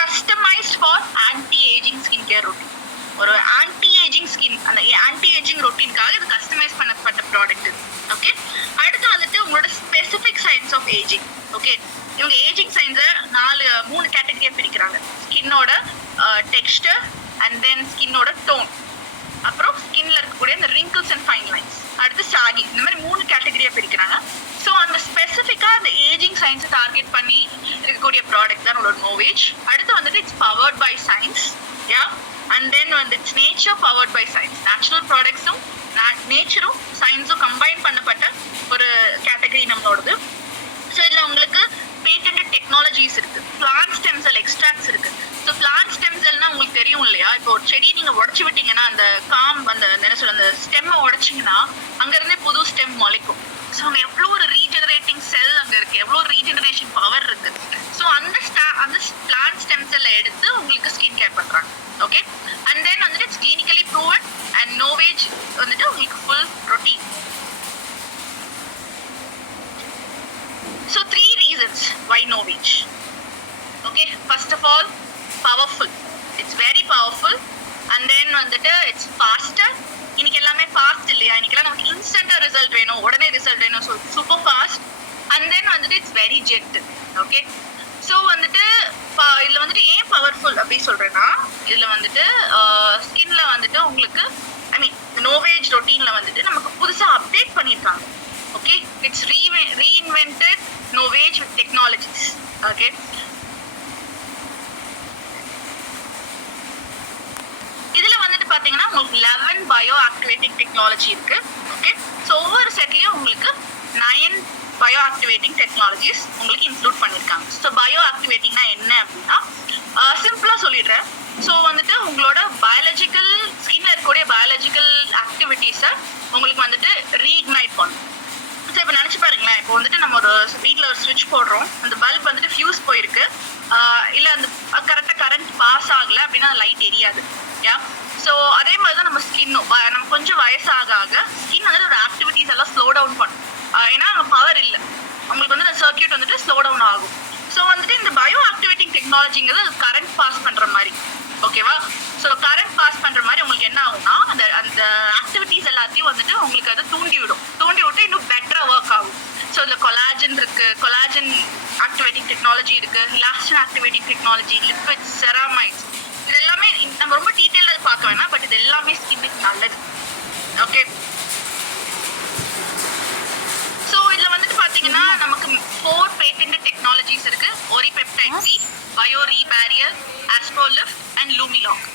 customized for anti ageing skin care routine. ஒரு ஆன்டி ஏஜிங் ஸ்கின், அந்த ஆன்டி ஏஜிங் ரொட்டீனுக்காக இது கஸ்டமைஸ் பண்ணப்பட்ட ப்ராடக்ட் இது. ஓகே, அடுத்து வந்துட்டு உங்களோட specific signs of ageing. Okay, இவங்க ஏஜிங் சைன்ஸை 3 கேட்டகரியா பிரிக்கிறாங்க. ஸ்கின்னோட டெக்ஸ்டர், அண்ட் தென் ஸ்கின்னோட டோன், அப்புறம் ஸ்கின்ல இருக்கக்கூடிய அந்த ரிங்கிள்ஸ் அண்ட் ஃபைன் லைன்ஸ், அடுத்து சாகி, இந்த மாதிரி 3 கேட்டகரியா பிரிக்கிறாங்க. ஸோ அந்த ஸ்பெசிஃபிக்கா அந்த ஏஜிங் சயின்ஸை டார்கெட் பண்ணி இருக்கக்கூடிய ப்ராடக்ட் தான் உங்களோட நோவேஜ். அடுத்து வந்துட்டு it's powered by science, yeah. And then வந்து it's nature powered by science. Natural ப்ராடக்ட்ஸும் நேச்சரும் சயின்ஸும் கம்பைன் பண்ணப்பட்ட ஒரு கேட்டகரி நம்மளோடது. ஸோ இதில் உங்களுக்கு பேட்டன்ட் டெக்னாலஜிஸ் இருக்கு, பிளான்ட் ஸ்டெம் செல் எக்ஸ்ட்ராக்ட்ஸ் இருக்கு. ஸோ பிளான்ட் ஸ்டெம் செல்னா உங்களுக்கு தெரியும் இல்லையா, இப்போ ஒரு செடி நீங்க உடச்சு விட்டீங்கன்னா அந்த அந்த என்ன சொல்ற அந்த ஸ்டெம்மை உடைச்சிங்கன்னா அங்கிருந்தே புது ஸ்டெம் முளைக்கும். ஸோ அங்கே எவ்வளோ ஒரு ரீஜெனரேட்டிங் செல் அங்கே இருக்கு, எவ்வளோ ரீஜெனரேஷன் பவர் இருக்கு. ஸோ அந்த பிளான்ட் ஸ்டெம் செல்லை எடுத்து உங்களுக்கு ஸ்கின் கேர் பண்றாங்க. ஓகே, அண்ட் தென் வந்துட்டு இட்ஸ் கிளினிக்கலி ப்ரூவன் அண்ட் நோவேஜ் வந்துட்டு உங்களுக்கு full routine. So 3 reasons why Novage. Okay, first of all, powerful. It's very powerful. And then வந்துட்டு it's faster. இன்னைக்கு எல்லாமே ஃபாஸ்ட் இல்லையா, இன்னைக்கெல்லாம் நமக்கு இன்ஸ்டன்டா ரிசல்ட் வேணும், உடனே ரிசல்ட் வேணும். So super fast. And then வந்துட்டு it's very gentle. Okay, so வந்துட்டு இதில் வந்துட்டு ஏன் பவர்ஃபுல் அப்படி சொல்றேன்னா, இதில் வந்துட்டு ஸ்கின்ல வந்துட்டு உங்களுக்கு நோவேஜ் ரொட்டீன்ல வந்துட்டு நமக்கு புதுசாக அப்டேட் பண்ணியிருக்காங்க. Okay, it's reinvented Novage with technologies. Okay, இதுல வந்துட்டு பாத்தீங்கன்னா உங்களுக்கு 11 பயோ ஆக்டிவேட்டிங் டெக்னாலஜி இருக்கு. ஓகே, ஸோ ஒவ்வொரு செட்லயும் உங்களுக்கு 9 பயோ ஆக்டிவேட்டிங் டெக்னாலஜிஸ் உங்களுக்கு இன்க்ளூட் பண்ணியிருக்காங்க. ஸோ பயோ ஆக்டிவேட்டிங்னா என்ன அப்படின்னா, சிம்பிளா சொல்லிடுறேன். ஸோ வந்துட்டு உங்களோட பயாலஜிக்கல் ஸ்கின்ல இருக்கக்கூடிய பயாலஜிக்கல் ஆக்டிவிட்டிஸை உங்களுக்கு வந்துட்டு ரீஇக்னைட் பண்ணும். ஸோ இப்போ நினச்சி பாருங்களேன், இப்போ வந்துட்டு நம்ம ஒரு வீட்டில் ஒரு ஸ்விட்ச் போடுறோம், அந்த பல்ப் வந்துட்டு ஃபியூஸ் போயிருக்கு, இல்லை அந்த கரெக்டாக கரண்ட் பாஸ் ஆகலை அப்படின்னா லைட் எரியாது. யா ஸோ அதே மாதிரி தான் நம்ம ஸ்கின்னும், நம்ம கொஞ்சம் வயசாக ஆக ஸ்கின் வந்துட்டு ஒரு ஆக்டிவிட்டிஸ் எல்லாம் ஸ்லோ டவுன் பண்ணும். ஏன்னா அங்கே பவர் இல்லை, உங்களுக்கு வந்து அந்த சர்க்கியூட் வந்துட்டு ஸ்லோ டவுன் ஆகும். ஸோ வந்துட்டு இந்த பயோ ஆக்டிவேட்டிங் டெக்னாலஜிங்கிறது கரண்ட் பாஸ் பண்ணுற மாதிரி, ஓகேவா? ஸோ கரண்ட் பாஸ் பண்ணுற மாதிரி உங்களுக்கு என்ன ஆகும்னா அந்த அந்த ஆக்டிவிட்டிஸ் எல்லாத்தையும் வந்துட்டு உங்களுக்கு அதை தூண்டி விட்டு இன்னும் பெட்டராக ஒர்க் ஆகும். ஸோ இதில் கொலாஜன் இருக்கு, கொலாஜன் ஆக்டிவேட்டிங் டெக்னாலஜி இருக்கு, elastin activating technology, lipids, ceramides, இது எல்லாமே நம்ம ரொம்ப டீட்டெயிலாக பார்க்க வேணாம், பட் இது எல்லாமே ஸ்கின்னுக்கு நல்லது. ஓகே, ஸோ இதில் வந்துட்டு பார்த்தீங்கன்னா நமக்கு 4 பேட்டன்ட் டெக்னாலஜிஸ் இருக்கு. ஒரிபெப்டைட் சி, பயோ ரீபேரியர், ஆஸ்ட்ரோலிஃப்ட் அண்ட் லூமிலாக்.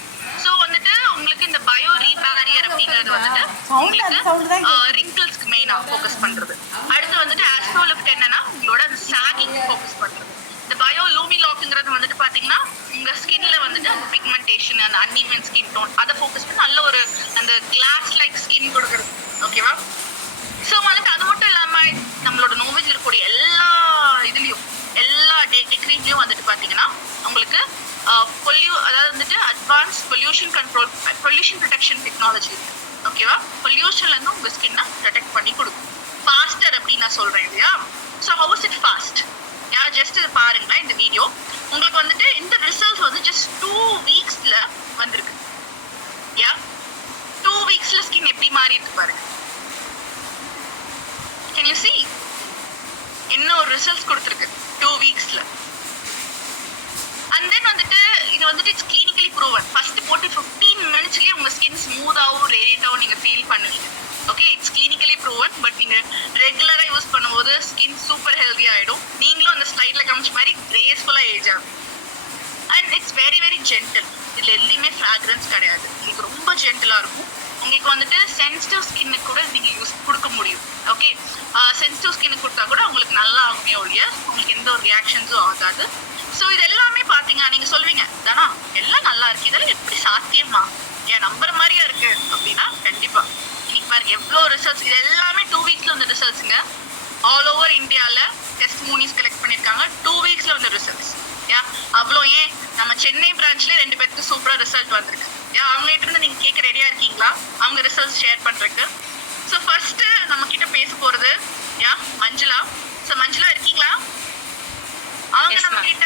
ஸோ வந்துட்டு உங்களுக்கு இந்த பயோ ரீபேரியர் அப்படிங்கிறது வந்துட்டு உங்களுக்கு ரிங்கிள்ஸ்க்கு மெயினாக ஃபோக்கஸ் பண்ணுறது. அடுத்து வந்துட்டு ஆஸ்ட்ரோலிஃப்ட் என்னன்னா உங்களோட அந்த சாகிங் ஃபோக்கஸ் பண்ணுறது. இந்த பயோ லூமிலாக்ங்கிறது வந்துட்டு பார்த்தீங்கன்னா உங்கள் ஸ்கின்ல வந்துட்டு அந்த பிக்மெண்டேஷன், அந்த அன்இவன் ஸ்கின் டோன் அதை ஃபோக்கஸ் பண்ணி நல்ல ஒரு அந்த கிளாஸ் லைக் ஸ்கின் கொடுக்குறது. ஓகேவா? ஸோ வந்துட்டு அது மட்டும் இல்லாமல் நம்மளோட நோவேஜ் இருக்கக்கூடிய எல்லா இதுலேயும் எல்லா டெக்ரீம்லையும் வந்துட்டு பார்த்தீங்கன்னா உங்களுக்கு அதாவது வந்துட்டு advance pollution control, pollution protection technology இருக்கு. ஓகேவா? பொல்யூஷன்லேருந்து உங்கள் ஸ்கின்னை ப்ரொடெக்ட் பண்ணி கொடுக்கும். ஃபாஸ்டர் அப்படின்னு நான் சொல்கிறேன் இல்லையா? So how is it fast? Just இது பாருங்களேன் இந்த வீடியோ. உங்களுக்கு வந்துட்டு இந்த ரிசல்ட்ஸ் வந்து ஜஸ்ட் 2 வீக்ஸில் வந்திருக்கு. 2 வீக்ஸில் ஸ்கின் எப்படி மாறி இருக்கு பாருங்க. Can you see? என்ன ஒரு ரிசல்ட்ஸ் கொடுத்துருக்கு 2 வீக்ஸ்ல. அண்ட் தென் வந்துட்டு இது வந்துட்டு இட்ஸ் கிளினிக்கலி ப்ரூவன். ஃபர்ஸ்ட் போட்டு 15 மினிட்ஸ்லயே உங்க ஸ்கின் ஸ்மூத்தாகவும் ரேடியேட்டாகவும் நீங்க ஃபீல் பண்ணுவீங்க. Okay, it's clinically proven. But நீங்க ரெகுலரா யூஸ் பண்ணும்போது ஸ்கின் சூப்பர் ஹெல்தி ஆயிடும். நீங்களும் அந்த ஸ்லைட்ல காமிச்ச மாதிரி கிரேஸ்ஃபுல்லா ஏஜ் ஆகும். And it's very very gentle. இதுல எதுலையுமே ஃப்ராக்ரன்ஸ் கிடையாது. உங்களுக்கு ரொம்ப ஜென்டிலா இருக்கும். உங்களுக்கு வந்துட்டு சென்சிட்டிவ் ஸ்கின்னுக்கு கூட நீங்க யூஸ் கொடுக்க முடியும். ஓகே, சென்சிட்டிவ் ஸ்கின்னுக்கு கொடுத்தா கூட உங்களுக்கு நல்லா ஆகுமே ஒழிய உங்களுக்கு எந்த ஒரு ரியாக்ஷன்ஸும் ஆகாது. ஸோ இது எல்லாமே பார்த்தீங்க, நீங்கள் சொல்வீங்க தானா எல்லாம் நல்லா இருக்கு, இதெல்லாம் எப்படி சாத்தியமா, ஏன் நம்புற மாதிரியா இருக்கு அப்படின்னா கண்டிப்பாக இன்னைக்கு பாருங்க எவ்வளோ ரிசல்ட்ஸ். இது எல்லாமே 2 வீக்ஸில் வந்து ரிசல்ட்ஸுங்க. ஆல் ஓவர் இந்தியாவில் டெஸ்டிமோனிஸ் கலெக்ட் பண்ணியிருக்காங்க. 2 வீக்ஸில் வந்து ரிசல்ட்ஸ். அவ்வளோ ஏன் நம்ம சென்னை பிரான்ச்லேயே 2 பேருக்கு சூப்பராக ரிசல்ட் வந்திருக்கு. அவங்ககிட்ட இருந்து நீங்கள் கேட்க ரெடியாக இருக்கீங்களா அவங்க ரிசல்ட்ஸ் ஷேர் பண்ணுறதுக்கு? ஸோ ஃபர்ஸ்ட்டு நம்ம கிட்ட பேச போகிறது மஞ்சுளா. ஸோ மஞ்சுளா இருக்கீங்களா? அவங்க நம்ம கிட்ட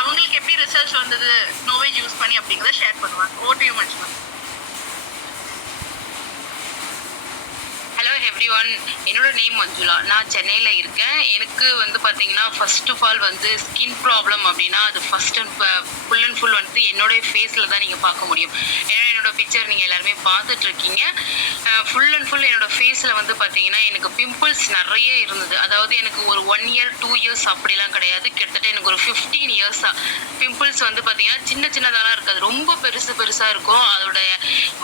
அவங்களுக்கு எப்படி ரிசல்ட்ஸ் வந்தது நோவேஜ் யூஸ் பண்ணி அப்படிங்கிறத ஷேர் பண்ணுவாங்க. Over to you Manjula. Hello everyone, என்னோட நேம் மஞ்சுளா. நான் சென்னையில் இருக்கேன். எனக்கு வந்து பார்த்தீங்கன்னா ஃபர்ஸ்ட் ஆஃப் ஆல் வந்து ஸ்கின் ப்ராப்ளம் அப்படின்னா அது first and full and full வந்து என்னோட ஃபேஸில் தான் நீங்கள் பார்க்க முடியும். ஏன்னா என்னோட பிக்சர் நீங்கள் எல்லாருமே பார்த்துட்ருக்கீங்க. ஃபுல் அண்ட் ஃபுல் என்னோட ஃபேஸில் வந்து பார்த்தீங்கன்னா எனக்கு பிம்பிள்ஸ் நிறைய இருந்தது. அதாவது எனக்கு ஒரு 1 இயர் 2 இயர்ஸ் அப்படிலாம் கிடையாது, கிட்டத்தட்ட எனக்கு ஒரு 15 இயர்ஸாக பிம்பிள்ஸ் வந்து பார்த்தீங்கன்னா சின்ன சின்னதாலாம் இருக்காது, ரொம்ப பெருசாக இருக்கும். அதோட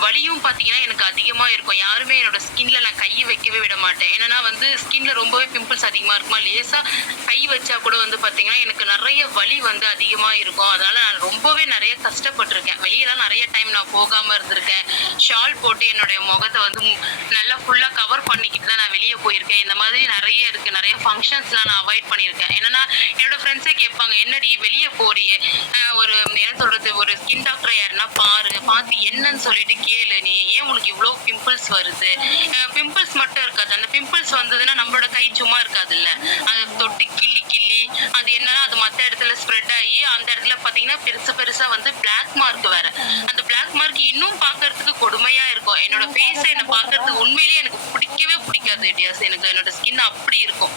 வலியும் பார்த்தீங்கன்னா எனக்கு அதிகமாக இருக்கும். யாருமே என்னோட ஸ்கின்ல நான் கை வைக்கவே விட மாட்டேன். என்னன்னா வந்து ஸ்கின்ல ரொம்பவே பிம்பிள்ஸ் அதிகமாக இருக்குமா, லேசாக கை வச்சா கூட வந்து பார்த்தீங்கன்னா எனக்கு நிறைய வலி வந்து அதிகமாக இருக்கும். அதனால நான் ரொம்பவே நிறைய கஷ்டப்பட்டிருக்கேன். வெளியெல்லாம் நிறைய டைம் நான் போகாமல் இருந்திருக்கேன். ஷால் போட்டு என்னுடைய முகத்தை வந்து நல்லா ஃபுல்லாக கவர் பண்ணிக்கிட்டு தான் நான் வெளியே போயிருக்கேன். இந்த மாதிரி நிறைய இருக்குது. நிறைய ஃபங்க்ஷன்ஸ்லாம் நான் அவாய்ட் பண்ணியிருக்கேன். என்னன்னா என்னோட ஃப்ரெண்ட்ஸே கேட்பாங்க, என்னடி வெளியே போறியே, ஒரு என்ன சொல்கிறது, ஒரு ஸ்கின் டாக்டர் யாருன்னா பார்த்து என்னன்னு சொல்லிட்டு கேளு, நீ ஏன் உனக்கு இவ்வளோ பிம்பிள்ஸ் வருது. பிம்பிள்ஸ் மட்டும் இருக்காது, அந்த பிம்பிள்ஸ் வந்ததுன்னா நம்மளோட கை சும்மா இருக்காதுல்ல, அதை தொட்டு கிள்ளி அது என்னன்னா அது மற்ற இடத்துல ஸ்ப்ரெட் ஆகி அந்த இடத்துல பார்த்தீங்கன்னா பெருசாக வந்து பிளாக் மார்க் வேற. அந்த பிளாக் மார்க் இன்னும் பார்க்கறதுக்கு கொடுமையாக இருக்கும். என்னோட ஃபேஸை என்னை பார்க்கறதுக்கு உண்மையிலேயே எனக்கு பிடிக்கவே பிடிக்காது டியர்ஸ். எனக்கு என்னோட ஸ்கின் அப்படி இருக்கும்.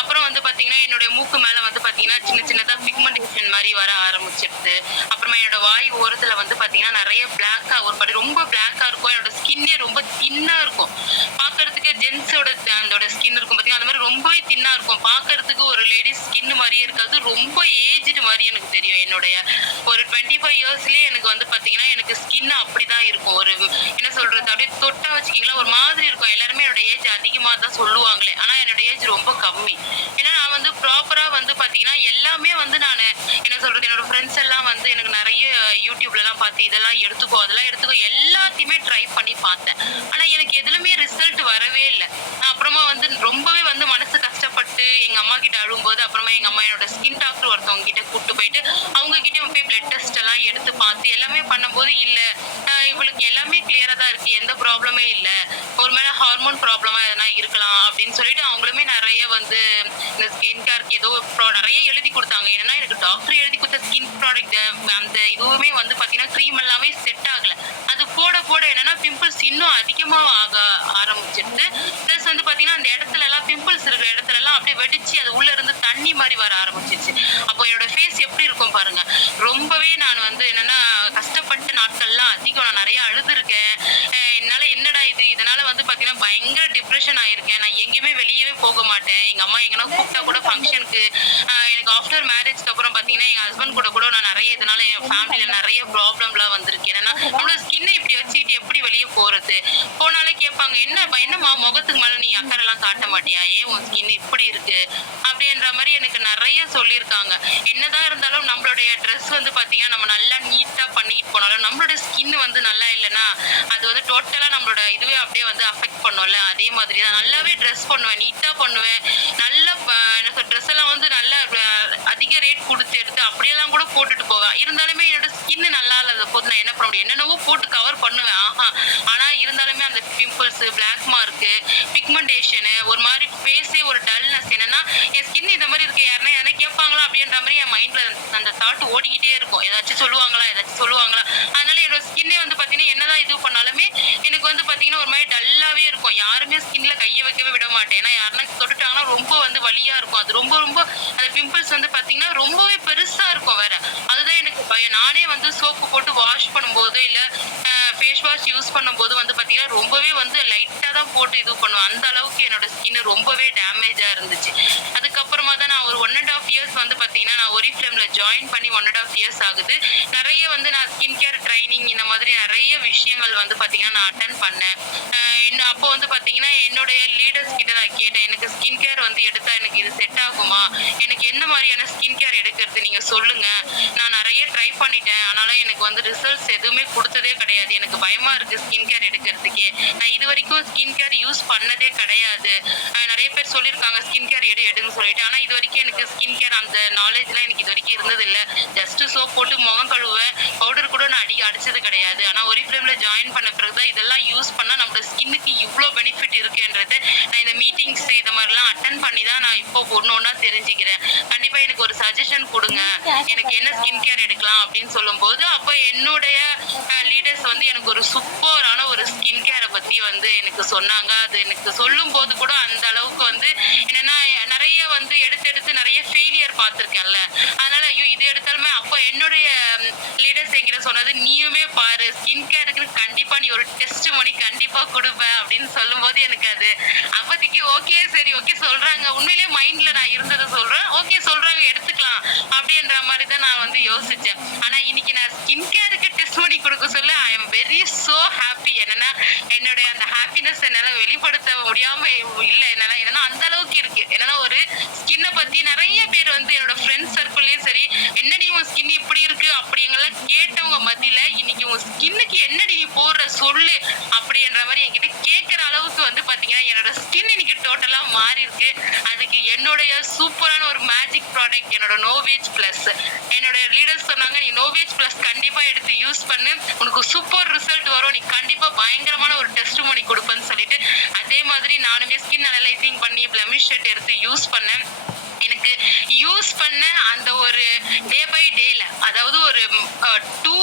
அப்புறம் வந்து பார்த்தீங்கன்னா என்னோட மூக்கு மேலே வந்து பார்த்தீங்கன்னா சின்னதாக பிக்மெண்டேஷன் மாதிரி வர ஆரம்பிச்சிடுது. அப்புறமா என்னோட வாய் ஓரத்தில் வந்து பார்த்தீங்கன்னா நிறைய பிளாக்காக ஒரு மாதிரி ரொம்ப பிளாக்காக இருக்கும். என்னோட ஸ்கின்னே ரொம்ப தின்னாக இருக்கும். பார்க்கறதுக்கு ஜென்ஸோட அதோட ஸ்கின் இருக்கும் பார்த்தீங்கன்னா, அந்த மாதிரி ரொம்பவே தின்னா இருக்கும். பார்க்கறதுக்கு ஒரு லேடிஸ் ஸ்கின் மாதிரியே இருக்காது. ரொம்ப ஏஜ்டு மாதிரி எனக்கு தெரியும். என்னுடைய ஒரு 25 இயர்ஸ்லயே எனக்கு வந்து பாத்தீங்கன்னா எனக்கு ஸ்கின் அப்படிதான் இருக்கும். ஒரு என்ன சொல்றது, அப்படியே தொட்டா வச்சுக்கீங்களா ஒரு மாதிரி இருக்கும். எல்லாருமே என்னோட ஏஜ் அதிகமா தான் சொல்லுவாங்களே, ஆனா என்னோட ஏஜ் ரொம்ப கம்மி. ஏன்னா நான் வந்து ப்ராப்பரா வந்து பாத்தீங்கன்னா எல்லாமே வந்து நான் என்ன சொல்றது, என்னோட ஃப்ரெண்ட்ஸ் எல்லாம் வந்து எனக்கு நிறைய யூடியூப்ல எல்லாம் பார்த்து இதெல்லாம் எடுத்துக்கோ அதெல்லாம் எடுத்துக்கோ எல்லாத்தையுமே ட்ரை பண்ணி பார்த்தேன். ஆனா எனக்கு எதுலுமே ரிசல்ட் வரவே இல்லை. அப்புறமா வந்து ரொம்பவே வந்து மனசு கஷ்டப்பட்டு எங்க அம்மா கிட்ட அழும்போது, அப்புறமா எங்க அம்மா என்னோட ஸ்கின் டாக்டர் ஒருத்தவங்க கிட்ட கூட்டு போயிட்டு அவங்க கிட்ட போய் பிளட் டெஸ்ட் எல்லாம் எடுத்து பார்த்து எல்லாமே பண்ணும்போது இல்ல, இவளுக்கு எல்லாமே கிளியரா தான் இருக்கு, எந்த ப்ராப்ளமே இல்ல, ஒரு மேல ஹார்மோன் ப்ராப்ளமா எதனா இருக்கலாம் அப்படின்னு சொல்லிட்டு அவங்களுமே நிறைய வந்து இந்த ஸ்கின் கேருக்கு ஏதோ நிறைய எழுதி கொடுத்தாங்க. என்னன்னா எனக்கு டாக்டர் எழுதி கொடுத்த ஸ்கின் ப்ராடக்ட் அந்த இதுவுமே வந்து பாத்தீங்கன்னா க்ரீம் எல்லாமே செட் ஆகல. அது போட போட என்னன்னா பிம்பிள்ஸ் இன்னும் அதிகமா ஆக ஆரம்பிச்சிருது. பிளஸ் வந்து பாத்தீங்கன்னா அந்த இடத்துல எல்லாம் பிம்பிள்ஸ் இருக்கிற இடத்துல எல்லாம் அப்படியே வெடிச்சு அது உள்ள இருந்து தண்ணி மாதிரி வர ஆரம்பிச்சிருச்சு. அப்போ என்னோட ஃபேஸ் எப்படி இருக்கும் பாருங்க. ரொம்பவே நான் வந்து என்னன்னா கஷ்டப்பட்ட நாட்கள்லாம் அதிகம். நான் நிறைய அழுதுருக்கேன். என்னால என்னடா இது, இதனால வந்து பாத்தீங்கன்னா பயங்கர டிப்ரெஷன் ஆயிருக்கேன். நான் எங்கேயுமே வெளியவே போக மாட்டேன். எங்க அம்மா எங்கன்னா கூப்பிட்டா கூட ஃபங்க்ஷனுக்கு எனக்கு ஆஃப்டர் மேரேஜ்க்கு அப்புறம் பாத்தீங்கன்னா எங்க ஹஸ்பண்ட் கூட நான் நிறைய இதனால என் ஃபேமிலியில நிறைய ப்ராப்ளம்லாம் வந்திருக்கு. என்னன்னா நம்மளோட ஸ்கின்னை இப்படி வச்சுக்கிட்டு எப்படி வெளியே போறது. போனாலே கேட்பாங்க, என்னம்மா முகத்துக்கு மேல நீ அக்கறை எல்லாம் காட்ட மாட்டியா, ஏன் உன் ஸ்கின் இப்படி இருக்கு அப்படின்ற மாதிரி எனக்கு நிறைய சொல்லியிருக்காங்க. என்னதான் இருந்தாலும் நம்மளுடைய ட்ரெஸ் வந்து பாத்தீங்கன்னா நம்ம நல்லா நீட்டா பண்ணிட்டு போனாலும் நம்மளோட ஸ்கின் வந்து நல்லா இல்லைன்னா அது வந்து டோட்டலா நம்மளோட இதுவே அப்படியே வந்து அஃபெக்ட் பண்ணும்ல. அதே மாதிரி தான் நல்லாவே ட்ரெஸ் பண்ணுவேன், நீட்டா பண்ணுவேன். நல்ல எனக்கு ட்ரெஸ் எல்லாம் வந்து நல்ல அதிக ரேட் கொடுத்து எடுத்து அப்படியெல்லாம் கூட போட்டுட்டு போவேன். இருந்தாலுமே என்னோட ஸ்கின் நல்லா இல்லாத போது நான் என்ன பண்ண முடியும், என்னென்னவோ போட்டு கவர் பண்ணுவேன். ஆனா இருந்தாலுமே அந்த பிம்பிள்ஸ், பிளாக் மார்க்கு, பிக்மெண்டேஷனு, ஒரு மாதிரி ஃபேஸே ஒரு டல்னஸ். என்னன்னா என் ஸ்கின் இந்த மாதிரி இருக்கு, யாருன்னா எதனா கேட்பாங்களா அப்படின்ற மாதிரி என் மைண்ட்ல அந்த தாட் ஓடிக்கிட்டே இருக்கும். ஏதாச்சும் சொல்லுவாங்களா. அதனால என்னோட ஸ்கின்னே வந்து பாத்தீங்கன்னா என்னதான் இது பண்ணாலுமே எனக்கு வந்து பாத்தீங்கன்னா ஒரு மாதிரி டல்லாவே இருக்கும். யாருமே ஸ்கின்ல கையை வைக்கவே விட மாட்டேன். ஏன்னா யாருன்னா தொட்டுட்டாங்கன்னா ரொம்ப வந்து வலியா இருக்கும். அது ரொம்ப அந்த பிம்பிள்ஸ் வந்து பாத்தீங்கன்னா ரொம்பவே பெருசா இருக்கும் வேற. அதுதான் எனக்கு பயம். நானே வந்து சோப்பு போட்டு வாஷ் பண்ணும்போது இல்ல ஃபேஸ் வாஷ் யூஸ் பண்ணும்போது வந்து பாத்தீங்கன்னா ரொம்பவே வந்து லைட்டா தான் போட்டு இது பண்ணுவேன். அந்த அளவுக்கு என்னோட ஸ்கின் ரொம்பவே டேமேஜா இருந்துச்சு. அதுக்கப்புறமா தான் நான் ஒரு 1.5 இயர்ஸ் வந்து பாத்தீங்கன்னா நான் ஒரிஃப்ளேம்ல ஜாயின் பண்ணி 1.5 இயர்ஸ் ஆகுது. நிறைய வந்து நான் ஸ்கின் கேர் ட்ரைனிங் இந்த மாதிரி நிறைய விஷயங்கள் வந்து பாத்தீங்கன்னா நான் அட்டன் பண்ணேன். அப்போ வந்து பாத்தீங்கன்னா என்னுடைய லீடர்ஸ் கிட்ட நான் கேட்டேன், எனக்கு ஸ்கின் கேர் வந்து எடுத்தா எனக்கு இது செட் ஆகுமா, எனக்கு என்ன மாதிரியான ஸ்கின் கேர் எடுக்கிறது நீங்க சொல்லுங்க. நான் நிறைய ட்ரை பண்ணிட்டேன், ஆனாலும் எனக்கு வந்து ரிசல்ட்ஸ் எதுவுமே கொடுத்ததே கிடையாது. எனக்கு பயமா இருக்கு ஸ்கின் கேர் எடுக்கிறதுக்கே. நான் இது வரைக்கும் ஸ்கின் கேர் யூஸ் பண்ணதே கிடையாது. நிறைய பேர் சொல்லியிருக்காங்க ஸ்கின் கேர் எடுன்னு சொல்லிட்டு, ஆனா இது வரைக்கும் எனக்கு ஸ்கின் கேர் அந்த நாலேஜ்லாம் எனக்கு இது வரைக்கும் இருந்தது இல்லை. ஜஸ்ட் சோப் போட்டு முகம் கழுவேன், பவுடர் கூட நான் அடிச்சது கிடையாது. ஆனா ஒரிஃப்ளேம்ல ஜாயின் பண்ண பிறகுதான் இதெல்லாம் யூஸ் பண்ணா நம்மளோட ஸ்கின்னுக்கு இவ்வளோ பெனிஃபிட் இருக்குன்றது நான் இந்த மீட்டிங்ஸ் இந்த மாதிரிலாம் அட்டன் பண்ணி தான் நான் இப்போ ஒன்னொன்னா தெரிஞ்சுக்கிறேன். கண்டிப்பா எனக்கு ஒரு சஜஷன் கொடுங்க, எனக்கு என்ன ஸ்கின் கேர் எடுக்கலாம் அப்படின்னு சொல்லும்போது அப்போ என்னுடைய லீடர்ஸ் வந்து எனக்கு ஒரு சூப்பரான ஒரு ஸ்கின் கேரை பத்தி வந்து எனக்கு சொன்னாங்க. அது எனக்கு சொல்லும் போது கூட அந்த அளவுக்கு வந்து என்னன்னா நிறைய வந்து எடுத்து நிறைய ஃபெயிலியர் பார்த்திருக்கேன்ல. அதனால ஐயோ இது எடுத்தாலுமே அப்போ என்னுடைய லீடர்ஸ் என்கிட்ட சொன்னது, நீயுமே பாரு ஸ்கின் கேருக்கு கண்டிப்பா நீ ஒரு டெஸ்ட் பண்ணி கண்டிப்பா கொடுப்ப அப்படின்னு சொல்லும் போது எனக்கு அது அப்போதைக்கு ஓகே சரி ஓகே சொல்றாங்க, உண்மையிலேயே மைண்ட்ல நான் இருந்ததை சொல்றேன், ஓகே சொல்றாங்க எடுத்துக்கலாம் அப்படின்ற மாதிரி தான் நான் வந்து யோசிச்சேன். ஆனா இன்னைக்கு நான் ஸ்கின் கேருக்கு டெஸ்ட் பண்ணி கொடுக்க சொல்ல I am very so happy. என்னன்னா என்னுடைய அந்த ஹாப்பினஸ் என்னால வெளிப்படுத்த முடியாம இல்லை என்னால. என்னன்னா அந்த அளவுக்கு இருக்கு. என்னன்னா ஒரு ஸ்கின்னை பத்தி நிறைய பேர் வந்து என்னோட ஃப்ரெண்ட்ஸ் சர்க்கிள்லயும் சரி, என்னடி உன் ஸ்கின் இப்படி இருக்கு அப்படிங்கலாம் கேட்டவங்க மத்தியில இன்னைக்கு உன் ஸ்கின்னுக்கு என்னடி நீ போடுற சொல்லு அப்படின்ற மாதிரி என்கிட்ட கேட்கிற அளவுக்கு வந்து பாத்தீங்கன்னா என்னோட ஸ்கின் இன்னைக்கு டோட்டலா மாறி இருக்கு. அதுக்கு என்னுடைய சூப்பரான ஒரு மேஜிக் ப்ராடக்ட் என்னோட நோவேஜ் பிளஸ். என்னோட லீடர்ஸ் சொன்னாங்க, நீ நோவேஜ் பிளஸ் கண்டிப்பா எடுத்து யூஸ் பண்ணு, உனக்கு சூப்பர் ரிசல்ட் வரும், நீ கண்டிப்பா பயங்கரமான ஒரு டெஸ்ட் பண்ணி கொடுப்பேன்னு சொல்லிட்டு அதே மாதிரி நானுமே ஸ்கின் அனலைசிங் பண்ணி பிளமிஷ் ஷெட் எடுத்து யூஸ் பண்ணேன். எனக்கு யூஸ் பண்ண அந்த ஒரு டே பை டேல, அதாவது ஒரு 2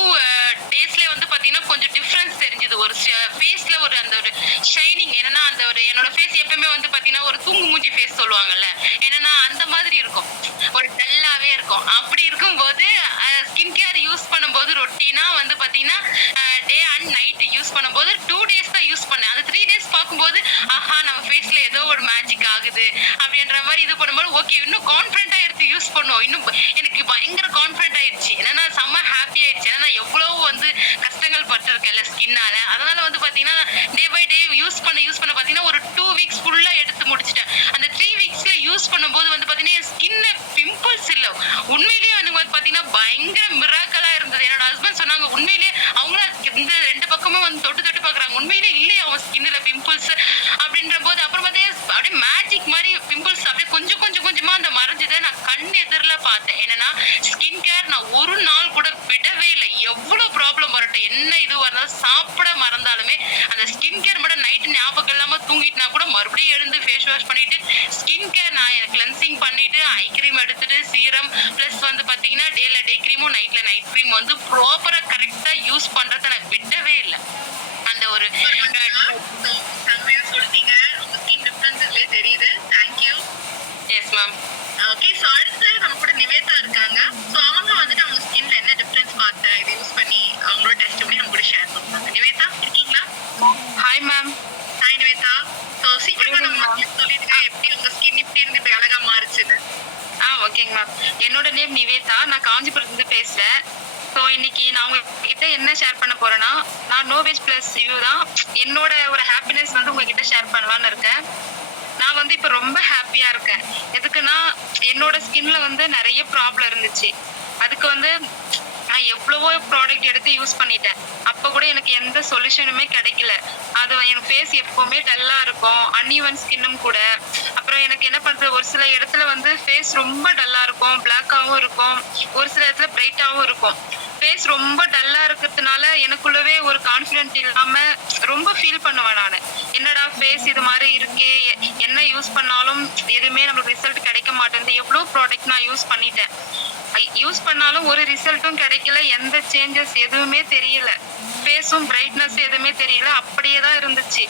டேஸ்ல வந்து பாத்தீங்கன்னா கொஞ்சம் டிஃபரன்ஸ் தெரிஞ்சது. ஒரு ஃபேஸ்ல ஒரு அந்த ஒரு ஷைனிங், என்னன்னா அந்த ஒரு என்னோட ஃபேஸ் எப்பவுமே வந்து பாத்தீங்கன்னா ஒரு தூங்கு மூஞ்சி ஃபேஸ் சொல்லுவாங்கல்ல, என்னன்னா அந்த மாதிரி இருக்கும், ஒரு டல்லாவே இருக்கும். அப்படி இருக்கும்போது ஸ்கின் கேர் யூஸ் பண்ணும்போது ரொட்டீனா வந்து பாத்தீங்கன்னா டே அண்ட் நைட் யூஸ் பண்ணும்போது 2 டேஸ் தான் யூஸ் பண்ணேன். அந்த 3 டேஸ் பார்க்கும்போது ஆஹா நம்ம ஃபேஸ்ல ஏதோ ஒரு மேஜிக் ஆகுது இருக்குது அப்படின்ற மாதிரி இது பண்ணும்போது ஓகே இன்னும் கான்ஃபிடென்ட்டா எடுத்து யூஸ் பண்ணுவோம். இன்னும் எனக்கு பயங்கர கான்ஃபிடென்ட் ஆயிடுச்சு. ஏன்னா செம்ம ஹாப்பி ஆயிடுச்சு. ஏன்னா நான் எவ்வளவு வந்து கஷ்டங்கள் பட்டிருக்கேன்ல ஸ்கின்னால. அதனால வந்து பாத்தீங்கன்னா டே பை டே யூஸ் பண்ண பாத்தீங்கன்னா ஒரு 2 வீக்ஸ் ஃபுல்லா எடுத்து முடிச்சிட்டேன். அந்த 3 வீக்ஸ்ல யூஸ் பண்ணும்போது வந்து பாத்தீங்கன்னா என் ஸ்கின்ல பிம்பிள்ஸ் இல்ல. உண்மையிலேயே எனக்கு வந்து பாத்தீங்கன்னா பயங்கர மிராக்கலா இருந்தது. என்னோட ஹஸ்பண்ட் சொன்னாங்க உண்மையிலேயே அவங்கள இந்த 2 பக்கமும் வந்து தொட்டு தொட்டு பாக்குறாங்க. உண்மையிலேயே இல்லையே அவன் ஸ்கின்ல பிம்பிள்ஸ் அப்படின்ற போது அப்புறம் பாத்தீங்கன்னா அப்படியே மேஜிக் மாதிரி பிம்பிள்ஸ் அப்படியே கொஞ்சம் கொஞ்சம் கொஞ்சமா அந்த மறைஞ்சதை நான் கண் எதிரில பார்த்தேன். என்னன்னா ஸ்கின் கேர் நான் ஒரு நாள் கூட விடவே இல்லை. எவ்வளவு ப்ராப்ளம் வரட்டும் என்ன இது வரணும் சாப்பிட மறந்தாலுமே அந்த ஸ்கின் கேர் மட்டும் நைட்டு ஞாபகம் இல்லாம தூங்கிட்டுனா கூட மறுபடியும் எழுந்து ஃபேஸ் வாஷ் பண்ணிட்டு ஸ்கின் கேர் நான் கிளென்சிங் பண்ணிட்டு ஐ கிரீம் எடுத்துட்டு சீரம் பிளஸ் வந்து பாத்தீங்கன்னா டேல டே கிரீமும் நைட்ல நைட் கிரீம் வந்து ப்ராப்பரா கரெக்டா யூஸ் பண்றதை நான் விடவே இல்லை. அந்த ஒரு செம்மையா சொல்லிட்டீங்க. உங்க ஸ்கின் டிஃபரன்ஸ் இதுலயே தெரியுது. Thank you. Yes ma'am. Okay, so அடுத்து நம்ம கூட நிவேதா இருக்காங்க. சோ அவங்க வந்துட்டு அவங்க ஸ்கின்ல என்ன டிஃபரன்ஸ் பார்த்தேன் இது யூஸ் பண்ணி அவங்களோட டெஸ்ட் பண்ணி நம்ம கூட ஷேர் பண்ணுவாங்க. நிவேதா இருக்கீங்களா? Hi ma'am. Hi Nivetha. So சீக்கிரமா நம்ம சொல்லிடுங்க எப்படி உங்க ஸ்கின் இப்படி இருந்து இப்படி அழகா மாறுச்சுன்னு. ஓகேங்க மேம். என்னோட நேம் நிவேதா. நான் காஞ்சிபுரத்துல இருந்து பேசுறேன். ஸோ இன்னைக்கு நான் உங்ககிட்ட என்ன ஷேர் பண்ண போறேன்னா நான் நோவேஜ் பிளஸ் ரிவ்யூ தான் என்னோட ஒரு ஹாப்பினஸ் வந்து உங்ககிட்ட ஷேர் பண்ணலாம்னு இருக்கேன். நான் வந்து இப்போ ரொம்ப ஹாப்பியா இருக்கேன். எதுக்குன்னா என்னோட ஸ்கின்ல வந்து நிறைய ப்ராப்ளம் இருந்துச்சு. அதுக்கு வந்து நான் எவ்வளவோ ப்ராடக்ட் எடுத்து யூஸ் பண்ணிட்டேன். அப்போ கூட எனக்கு எந்த சொல்யூஷனுமே கிடைக்கல. அது எனக்கு ஃபேஸ் எப்பவுமே டல்லா இருக்கும், அன்இவன் ஸ்கின்னும் கூட. அப்புறம் எனக்கு என்ன பண்றது ஒரு சில இடத்துல வந்து ஃபேஸ் ரொம்ப டல்லா இருக்கும், பிளாக்காவும் இருக்கும், ஒரு சில இடத்துல பிரைட்டாவும் இருக்கும். ஃபேஸ் ரொம்ப டல்லா இருக்கிறதுனால எனக்குள்ளவே ஒரு கான்ஃபிடென்ட் இல்லாம ரொம்ப ஃபீல் பண்ணுவேன் நான். என்னடா ஃபேஸ் இது மாதிரி இருக்கே, என்ன யூஸ் பண்ணாலும் எதுவுமே நமக்கு ரிசல்ட் கிடைக்க மாட்டேங்குது. எவ்வளோ ப்ராடக்ட் நான் யூஸ் பண்ணிட்டேன். யூஸ் பண்ணாலும் ஒரு ரிசல்ட்டும் கிடைக்கல, எந்த சேஞ்சஸ் எதுவுமே தெரியல, ஃபேஸும் பிரைட்னஸ் எதுவுமே தெரியல, அப்படியே தான் இருந்துச்சு.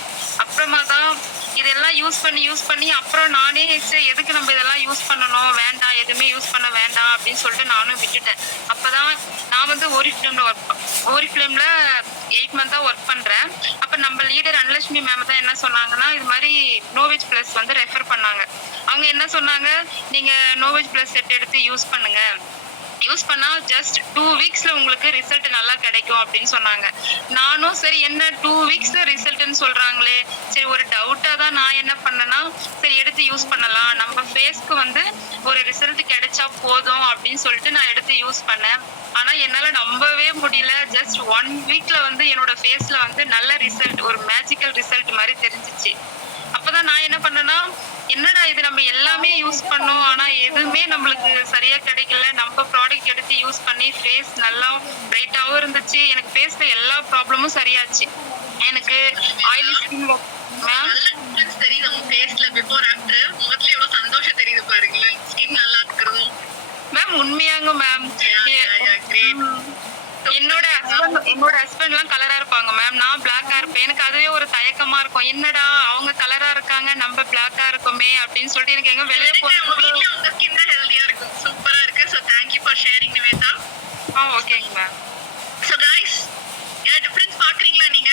அப்புறமா தான் இதெல்லாம் யூஸ் பண்ணி அப்புறம் நானே எதுக்கு நம்ம இதெல்லாம் யூஸ் பண்ணணும், வேண்டாம் எதுவுமே யூஸ் பண்ண வேண்டாம் அப்படின்னு சொல்லிட்டு நானும் விட்டுட்டேன். அப்பதான் நான் வந்து ஓரிஃபிலிம்ல 8 மந்த்தா ஒர்க் பண்றேன். அப்ப நம்ம லீடர் அனலட்சுமி மேம் தான் என்ன சொன்னாங்கன்னா இது மாதிரி நோவேஜ் பிளஸ் வந்து ரெஃபர் பண்ணாங்க. அவங்க என்ன சொன்னாங்க, நீங்க நோவேஜ் பிளஸ் செட் எடுத்து யூஸ் பண்ணுங்க, யூஸ் பண்ணா ஜஸ்ட் 2 வீக்ஸ்ல உங்களுக்கு ரிசல்ட் நல்லா கிடைக்கும் அப்படின்னு சொன்னாங்க. நானும் சரி என்ன 2 வீக்ஸ்ல ரிசல்ட்னு சொல்றாங்களே, சரி ஒரு டவுட்டா தான் நான் என்ன பண்ணேன்னா சரி எடுத்து யூஸ் பண்ணலாம், நம்ம ஃபேஸ்க்கு வந்து ஒரு ரிசல்ட் கிடைச்சா போதும் அப்படின்னு சொல்லிட்டு நான் எடுத்து யூஸ் பண்ணேன். ஆனா என்னால நம்பவே முடியல. ஜஸ்ட் 1 வீக்ல வந்து என்னோட ஃபேஸ்ல வந்து நல்ல ரிசல்ட், ஒரு மேஜிக்கல் ரிசல்ட் மாதிரி தெரிஞ்சிச்சு. அப்பதான் நான் என்ன பண்ணேன்னா என்னடா இது நம்ம எல்லாமே யூஸ் பண்ணோம் ஆனா எதுவுமே நம்மளுக்கு சரியா கிடைக்கல. நம்ம ப்ராடக்ட் எடுத்து யூஸ் பண்ணி ஃபேஸ் நல்லா பிரைட்டாவும் இருந்துச்சு, எனக்கு ஃபேஸ்ல எல்லா ப்ராப்ளமும் சரியாச்சு. எனக்கு ஆயிலி ஸ்கின் தெரியுது உங்க ஃபேஸ்ல பிஃபோர் ஆஃப்டர் முகத்துல எவ்வளவு சந்தோஷம் தெரியுது பாருங்களேன், ஸ்கின் நல்லா இருக்கிறதும். மேம் உண்மையாங்க மேம். என்னோட ஹஸ்பண்ட் எல்லாம் கலரா இருப்பாங்க மேம், நான் பிளாக்கா இருப்பேன். எனக்கு அதுவே ஒரு தயக்கமா இருக்கும், என்னடா அவங்க கலரா இருக்காங்க நம்ம பிளாக்கா இருக்குமே அப்படின்னு சொல்லிட்டு எனக்கு எங்க வெளியே போறீங்க. உங்க ஸ்கின் ஹெல்தியா இருக்கும், சூப்பரா இருக்கு. So thank you for sharing Nivetha. ஓகேங்க மேம். சோ गाइस என்ன டிஃபரன்ஸ் பாக்குறீங்களா நீங்க?